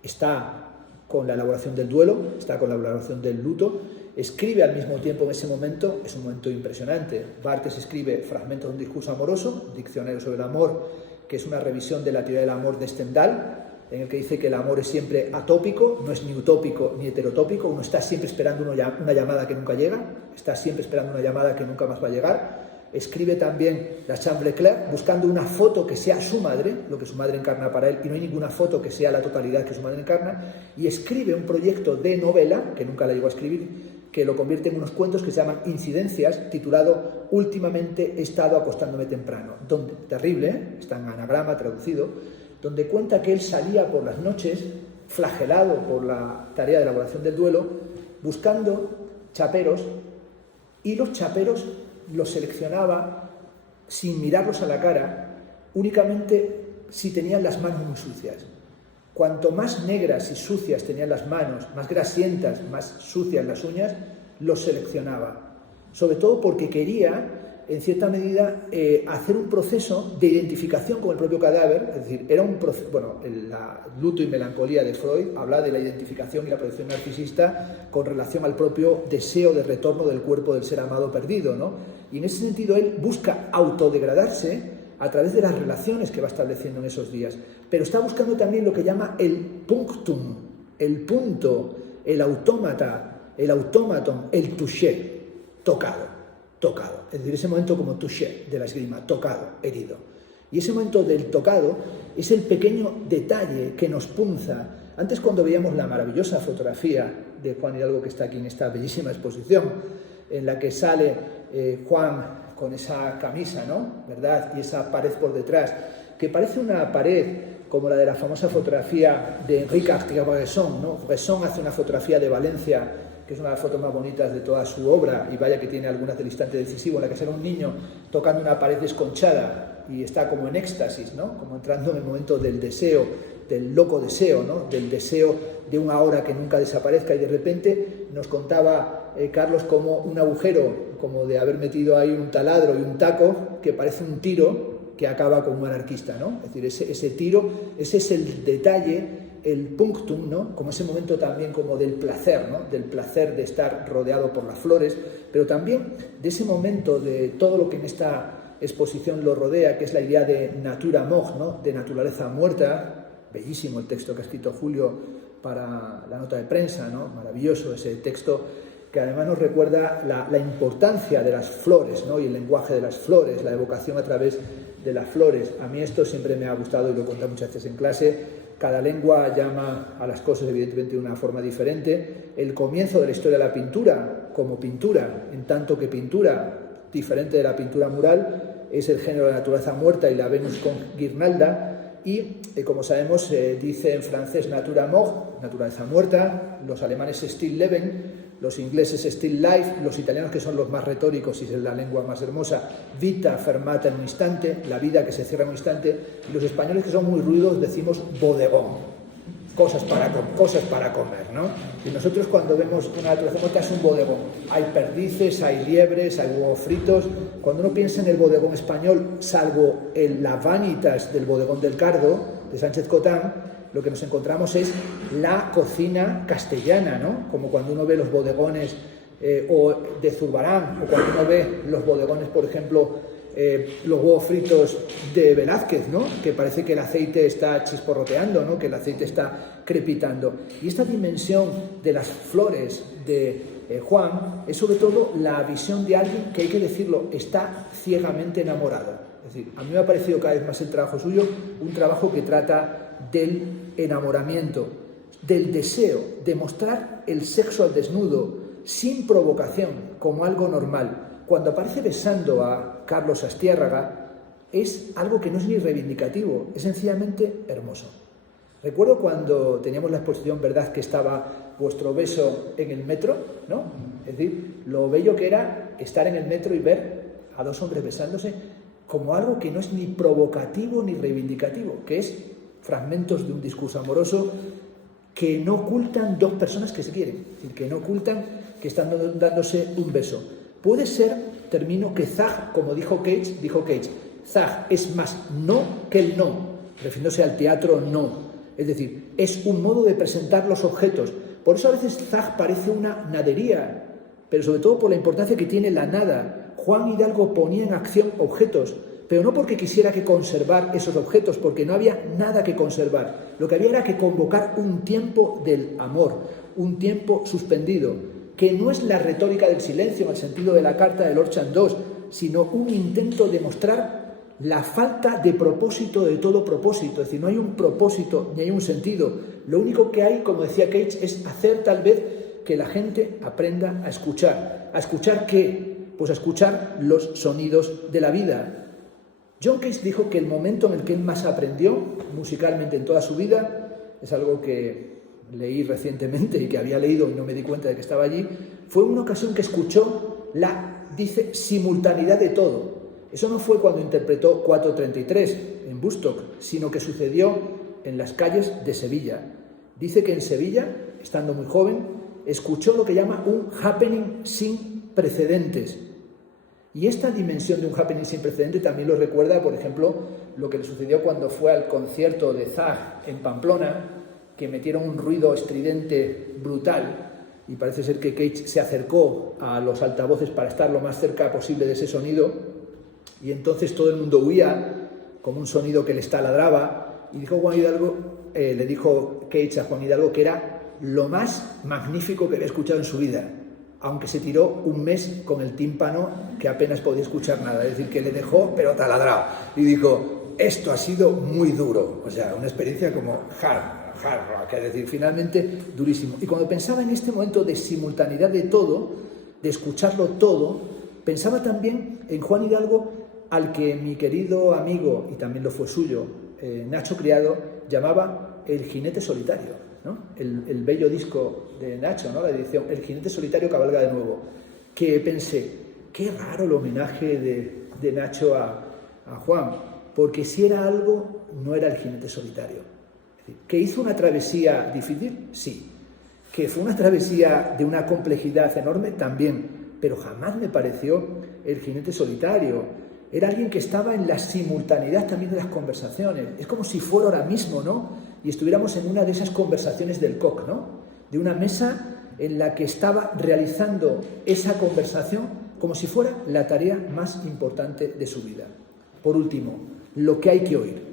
está con la elaboración del duelo, está con la elaboración del luto, escribe al mismo tiempo en ese momento, es un momento impresionante. Barthes escribe Fragmentos de un discurso amoroso, Diccionario sobre el amor, que es una revisión de la teoría del amor de Stendhal, en el que dice que el amor es siempre atópico, no es ni utópico ni heterotópico, uno está siempre esperando una llamada que nunca llega, está siempre esperando una llamada que nunca más va a llegar. Escribe también La Chambre Claire, buscando una foto que sea su madre, lo que su madre encarna para él, y no hay ninguna foto que sea la totalidad que su madre encarna, y escribe un proyecto de novela, que nunca la llegó a escribir, que lo convierte en unos cuentos que se llaman Incidencias, titulado Últimamente he estado acostándome temprano, donde, terrible, está en anagrama traducido, donde cuenta que él salía por las noches, flagelado por la tarea de elaboración del duelo, buscando chaperos, y los chaperos los seleccionaba sin mirarlos a la cara, únicamente si tenían las manos muy sucias. Cuanto más negras y sucias tenían las manos, más grasientas, más sucias las uñas, los seleccionaba. Sobre todo porque quería, en cierta medida, hacer un proceso de identificación con el propio cadáver. Es decir, era un proceso, bueno, la luto y melancolía de Freud habla de la identificación y la proyección narcisista con relación al propio deseo de retorno del cuerpo del ser amado perdido, ¿no? Y en ese sentido él busca autodegradarse a través de las relaciones que va estableciendo en esos días, pero está buscando también lo que llama el punctum, el punto, el autómata, el autómaton, el touché, tocado. Es decir, ese momento como touché de la esgrima, tocado, herido. Y ese momento del tocado es el pequeño detalle que nos punza. Antes, cuando veíamos la maravillosa fotografía de Juan Hidalgo, que está aquí en esta bellísima exposición, en la que sale Juan con esa camisa, ¿no? ¿Verdad? Y esa pared por detrás, que parece una pared como la de la famosa fotografía de Henri Cartier-Bresson, ¿no? Bresson hace una fotografía de Valencia, que es una de las fotos más bonitas de toda su obra, y vaya que tiene algunas del instante decisivo, en la que sale un niño tocando una pared desconchada y está como en éxtasis, ¿no? Como entrando en el momento del deseo, del loco deseo, ¿no? Del deseo de una hora que nunca desaparezca, y de repente nos contaba Carlos como un agujero, como de haber metido ahí un taladro y un taco, que parece un tiro que acaba con un anarquista, ¿no? Es decir, ese tiro, ese es el detalle, el punctum, ¿no? Como ese momento también como del placer, ¿no? Del placer de estar rodeado por las flores, pero también de ese momento de todo lo que en esta exposición lo rodea, que es la idea de natura mort, ¿no? De naturaleza muerta. Bellísimo el texto que ha escrito Julio para la nota de prensa, ¿no? Maravilloso ese texto, que además nos recuerda la importancia de las flores, ¿no? Y el lenguaje de las flores, la evocación a través de las flores. A mí esto siempre me ha gustado y lo he contado muchas veces en clase. Cada lengua llama a las cosas evidentemente de una forma diferente. El comienzo de la historia de la pintura como pintura, en tanto que pintura diferente de la pintura mural, es el género de la naturaleza muerta y la Venus con guirnalda. Y, como sabemos, dice en francés natura mort, naturaleza muerta, los alemanes still leben, los ingleses still life, los italianos, que son los más retóricos y es la lengua más hermosa, vita fermata en un instante, la vida que se cierra en un instante, y los españoles, que son muy ruidos, decimos bodegón, cosas para comer, ¿no? Y nosotros, cuando vemos una naturaleza muerta, es un bodegón. Hay perdices, hay liebres, hay huevos fritos. Cuando uno piensa en el bodegón español, salvo la vanitas del bodegón del Cardo, de Sánchez Cotán, lo que nos encontramos es la cocina castellana, ¿no? Como cuando uno ve los bodegones o de Zurbarán, o cuando uno ve los bodegones, por ejemplo, los huevos fritos de Velázquez, ¿no? Que parece que el aceite está chisporroteando, ¿no? Que el aceite está crepitando. Y esta dimensión de las flores, de Juan es sobre todo la visión de alguien que, hay que decirlo, está ciegamente enamorado. Es decir, a mí me ha parecido cada vez más el trabajo suyo un trabajo que trata del enamoramiento, del deseo de mostrar el sexo al desnudo sin provocación, como algo normal. Cuando aparece besando a Carlos Astiárraga, es algo que no es ni reivindicativo, es sencillamente hermoso. Recuerdo cuando teníamos la exposición, ¿verdad?, que estaba vuestro beso en el metro, ¿no? Es decir, lo bello que era estar en el metro y ver a dos hombres besándose como algo que no es ni provocativo ni reivindicativo, que es fragmentos de un discurso amoroso que no ocultan dos personas que se quieren, es decir, que no ocultan que están dándose un beso. Puede ser, termino, que Zag, como dijo Cage, Zag es más no que el no, refiriéndose al teatro no. Es decir, es un modo de presentar los objetos. Por eso a veces Zag parece una nadería, pero sobre todo por la importancia que tiene la nada. Juan Hidalgo ponía en acción objetos, pero no porque quisiera que conservar esos objetos, porque no había nada que conservar. Lo que había era que convocar un tiempo del amor, un tiempo suspendido, que no es la retórica del silencio en el sentido de la carta de Lord Chandos, sino un intento de mostrar la falta de propósito de todo propósito. Es decir, no hay un propósito ni hay un sentido. Lo único que hay, como decía Cage, es hacer tal vez que la gente aprenda a escuchar. ¿A escuchar qué? Pues a escuchar los sonidos de la vida. John Cage dijo que el momento en el que él más aprendió musicalmente en toda su vida, es algo que leí recientemente y que había leído y no me di cuenta de que estaba allí, fue una ocasión que escuchó dice, simultaneidad de todo. Eso no fue cuando interpretó 433 en Woodstock, sino que sucedió en las calles de Sevilla. Dice que en Sevilla, estando muy joven, escuchó lo que llama un happening sin precedentes. Y esta dimensión de un happening sin precedentes también lo recuerda, por ejemplo, lo que le sucedió cuando fue al concierto de Zag en Pamplona, que metieron un ruido estridente brutal, y parece ser que Cage se acercó a los altavoces para estar lo más cerca posible de ese sonido, y entonces todo el mundo huía como un sonido que les taladraba, y dijo Juan Hidalgo, le dijo Cage a Juan Hidalgo que era lo más magnífico que había escuchado en su vida, aunque se tiró un mes con el tímpano que apenas podía escuchar nada, es decir, que le dejó pero taladrado, y dijo, esto ha sido muy duro, o sea, una experiencia como hard rock, es decir, finalmente durísimo. Y cuando pensaba en este momento de simultaneidad de todo, de escucharlo todo, pensaba también en Juan Hidalgo, al que mi querido amigo, y también lo fue suyo, Nacho Criado, llamaba el jinete solitario, ¿no? El bello disco de Nacho, ¿no? La edición El jinete solitario cabalga de nuevo, que pensé, qué raro el homenaje de Nacho a Juan, porque si era algo, no era el jinete solitario. Es decir, ¿que hizo una travesía difícil? Sí. ¿Que fue una travesía de una complejidad enorme? También. Pero jamás me pareció el jinete solitario. Era alguien que estaba en la simultaneidad también de las conversaciones. Es como si fuera ahora mismo, ¿no? Y estuviéramos en una de esas conversaciones del COC, ¿no? De una mesa en la que estaba realizando esa conversación como si fuera la tarea más importante de su vida. Por último, lo que hay que oír.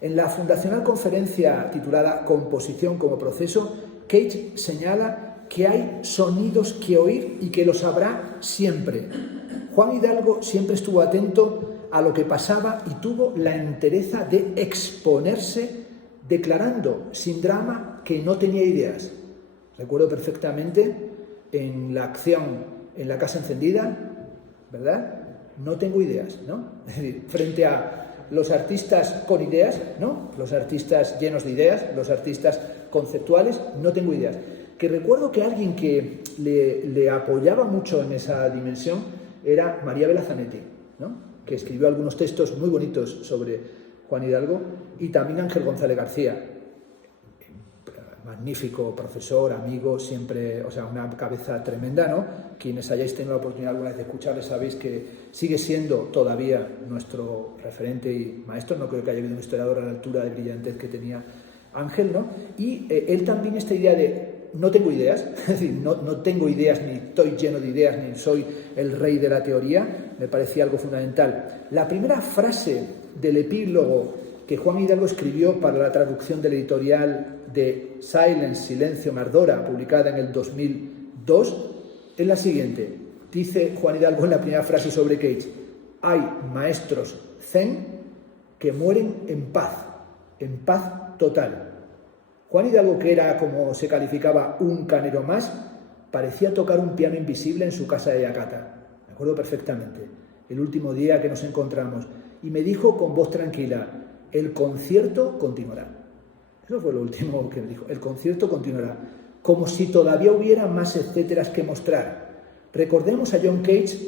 En la fundacional conferencia titulada Composición como proceso, Cage señala que hay sonidos que oír y que los habrá siempre. Juan Hidalgo siempre estuvo atento a lo que pasaba y tuvo la entereza de exponerse declarando sin drama que no tenía ideas. Recuerdo perfectamente en la acción en la Casa Encendida, ¿verdad? No tengo ideas, ¿no? Es decir, frente a los artistas con ideas, ¿no? Los artistas llenos de ideas, los artistas conceptuales, no tengo ideas. Que recuerdo que alguien que le apoyaba mucho en esa dimensión era María Belazanetti, ¿no? Que escribió algunos textos muy bonitos sobre Juan Hidalgo, y también Ángel González García, magnífico profesor, amigo, siempre, o sea, una cabeza tremenda, ¿no? Quienes hayáis tenido la oportunidad alguna vez de escucharle sabéis que sigue siendo todavía nuestro referente y maestro. No creo que haya habido un historiador a la altura de brillantez que tenía Ángel, ¿no? Y él también, esta idea de no tengo ideas, es decir, no tengo ideas, ni estoy lleno de ideas, ni soy el rey de la teoría, me parecía algo fundamental. La primera frase del epílogo que Juan Hidalgo escribió para la traducción del editorial de Silence, Silencio, Mardora, publicada en el 2002, es la siguiente. Dice Juan Hidalgo en la primera frase sobre Cage: hay maestros zen que mueren en paz total. Juan Hidalgo, que era, como se calificaba, un canero más, parecía tocar un piano invisible en su casa de Yacata. Me acuerdo perfectamente. El último día que nos encontramos. Y me dijo con voz tranquila: el concierto continuará. Eso fue lo último que me dijo. El concierto continuará. Como si todavía hubiera más etcéteras que mostrar. Recordemos a John Cage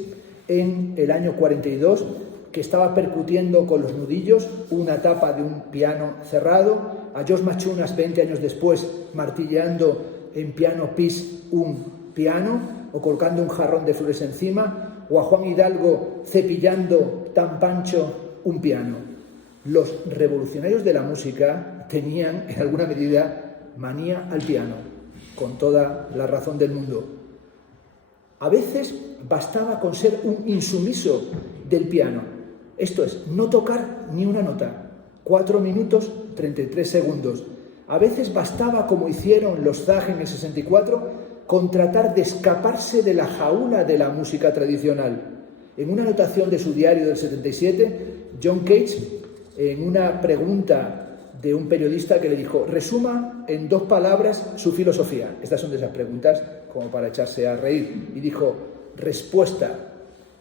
en el año 42, que estaba percutiendo con los nudillos una tapa de un piano cerrado, a George Machunas 20 años después martilleando en piano pis un piano o colocando un jarrón de flores encima, o a Juan Hidalgo cepillando tan pancho un piano. Los revolucionarios de la música tenían en alguna medida manía al piano, con toda la razón del mundo. A veces bastaba con ser un insumiso del piano, esto es, no tocar ni una nota, 4 minutos 33 segundos. A veces bastaba, como hicieron los Zag en el 64, con tratar de escaparse de la jaula de la música tradicional. En una anotación de su diario del 77, John Cage, en una pregunta de un periodista que le dijo: resuma en 2 palabras su filosofía. Estas son de esas preguntas como para echarse a reír. Y dijo: respuesta,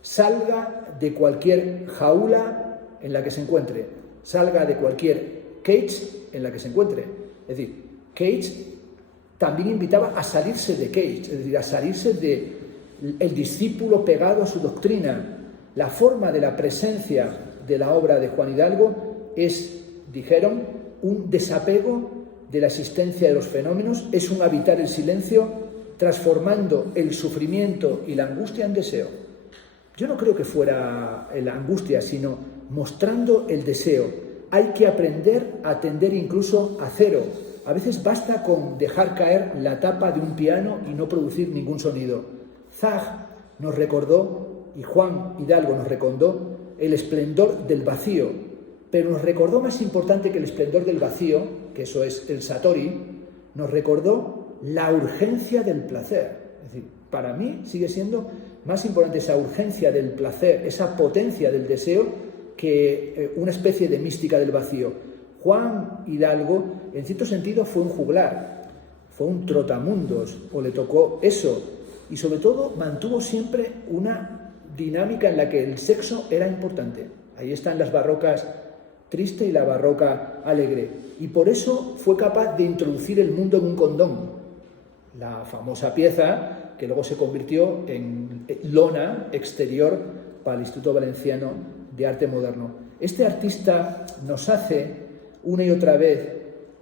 salga de cualquier jaula en la que se encuentre, salga de cualquier cage en la que se encuentre. Es decir, Cage también invitaba a salirse de Cage, es decir, a salirse del discípulo pegado a su doctrina. La forma de la presencia de la obra de Juan Hidalgo es, dijeron, un desapego de la existencia de los fenómenos, es un habitar el silencio, transformando el sufrimiento y la angustia en deseo. Yo no creo que fuera la angustia, sino mostrando el deseo. Hay que aprender a tender incluso a cero. A veces basta con dejar caer la tapa de un piano y no producir ningún sonido. Zag nos recordó, y Juan Hidalgo nos recordó, el esplendor del vacío, pero nos recordó, más importante que el esplendor del vacío, que eso es el Satori, nos recordó la urgencia del placer. Es decir, para mí sigue siendo más importante esa urgencia del placer, esa potencia del deseo, que una especie de mística del vacío. Juan Hidalgo, en cierto sentido, fue un juglar, fue un trotamundos, o le tocó eso, y sobre todo mantuvo siempre una dinámica en la que el sexo era importante. Ahí están las barrocas triste y la barroca alegre, y por eso fue capaz de introducir el mundo en un condón, la famosa pieza que luego se convirtió en lona exterior para el Instituto Valenciano de Arte Moderno. Este artista nos hace una y otra vez,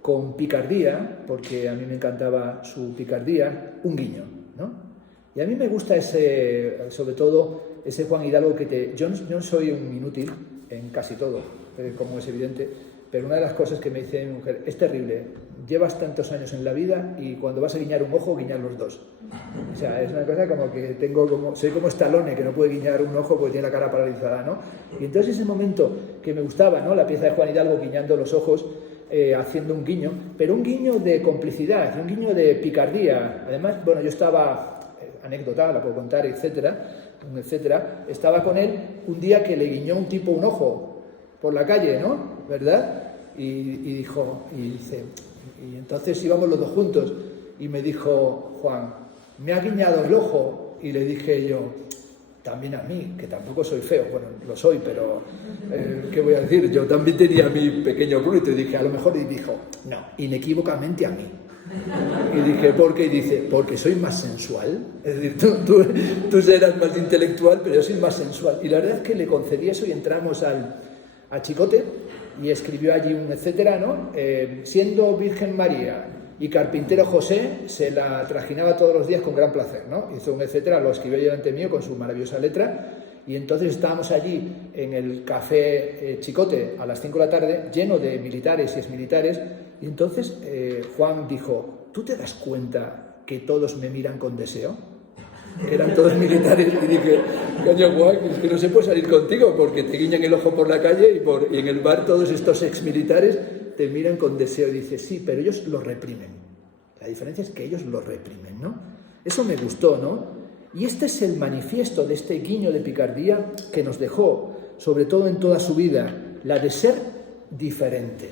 con picardía, porque a mí me encantaba su picardía, un guiño, ¿no? Y a mí me gusta sobre todo ese Juan Hidalgo yo no soy un inútil en casi todo, como es evidente, pero una de las cosas que me dice mi mujer: es terrible, llevas tantos años en la vida y cuando vas a guiñar un ojo, guiñas los dos. O sea, es una cosa como que soy como Stallone, que no puede guiñar un ojo porque tiene la cara paralizada, ¿no? Y entonces ese momento que me gustaba, ¿no? La pieza de Juan Hidalgo guiñando los ojos, haciendo un guiño, pero un guiño de complicidad, un guiño de picardía. Además, bueno, yo estaba, anécdota, la puedo contar, etcétera, estaba con él un día que le guiñó un tipo un ojo por la calle, ¿no? ¿Verdad? Y entonces íbamos los dos juntos y me dijo: Juan, me ha guiñado el ojo. Y le dije yo: también a mí, que tampoco soy feo. Bueno, lo soy, pero ¿qué voy a decir? Yo también tenía mi pequeño culito. Y dije: a lo mejor. Y dijo: no, inequívocamente a mí. Y dije: ¿por qué? Y dice: porque soy más sensual. Es decir, tú serás más intelectual, pero yo soy más sensual. Y la verdad es que le concedí eso y entramos a Chicote y escribió allí un etcétera, ¿no? Siendo Virgen María y carpintero José, se la trajinaba todos los días con gran placer, ¿no? Hizo un etcétera, lo escribió delante mío con su maravillosa letra, y entonces estábamos allí en el café Chicote a las 5 de la tarde, lleno de militares y exmilitares, y entonces Juan dijo: ¿tú te das cuenta que todos me miran con deseo? Que eran todos militares, y dije: coño, Juan, es que no se puede salir contigo porque te guiñan el ojo por la calle y en el bar todos estos exmilitares te miran con deseo. Y dice: sí, pero ellos lo reprimen. La diferencia es que ellos lo reprimen, ¿no? Eso me gustó, ¿no? Y este es el manifiesto de este guiño de picardía que nos dejó, sobre todo en toda su vida, la de ser diferente,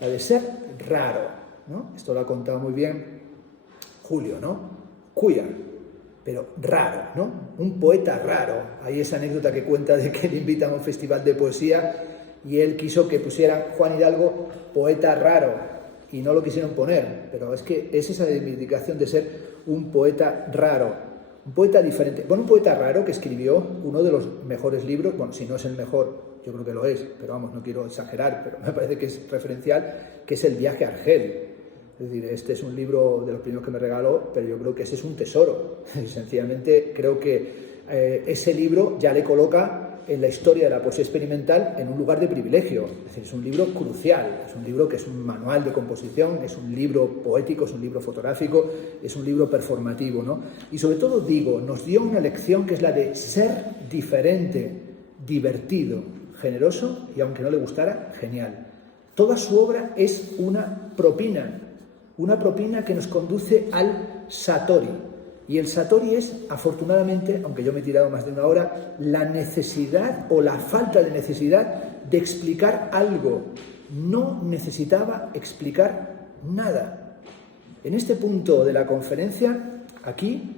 la de ser raro, ¿no? Esto lo ha contado muy bien Julio, ¿no? Queer, pero raro, ¿no? Un poeta raro. Hay esa anécdota que cuenta de que le invitan a un festival de poesía y él quiso que pusieran Juan Hidalgo poeta raro y no lo quisieron poner, pero es que es esa reivindicación de ser un poeta raro, un poeta diferente. Bueno, un poeta raro que escribió uno de los mejores libros, bueno, si no es el mejor, yo creo que lo es, pero vamos, no quiero exagerar, pero me parece que es referencial, que es El viaje a Argel. Es decir, este es un libro de los primeros que me regaló, pero yo creo que ese es un tesoro. Sencillamente creo que ese libro ya le coloca en la historia de la poesía experimental en un lugar de privilegio. Es decir, es un libro crucial, es un libro que es un manual de composición, es un libro poético, es un libro fotográfico, es un libro performativo, ¿no? Y sobre todo, digo, nos dio una lección que es la de ser diferente, divertido, generoso y, aunque no le gustara, genial. Toda su obra es una propina que nos conduce al Satori. Y el Satori es, afortunadamente, aunque yo me he tirado más de una hora, la necesidad o la falta de necesidad de explicar algo. No necesitaba explicar nada. En este punto de la conferencia, aquí,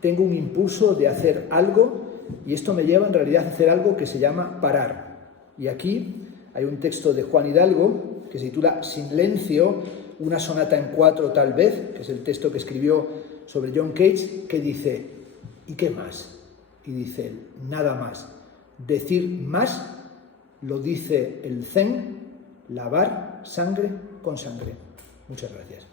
tengo un impulso de hacer algo y esto me lleva en realidad a hacer algo que se llama parar. Y aquí hay un texto de Juan Hidalgo que se titula Silencio, una sonata en 4 tal vez, que es el texto que escribió sobre John Cage, que dice, ¿y qué más? Y dice él, nada más. Decir más lo dice el Zen, lavar sangre con sangre. Muchas gracias.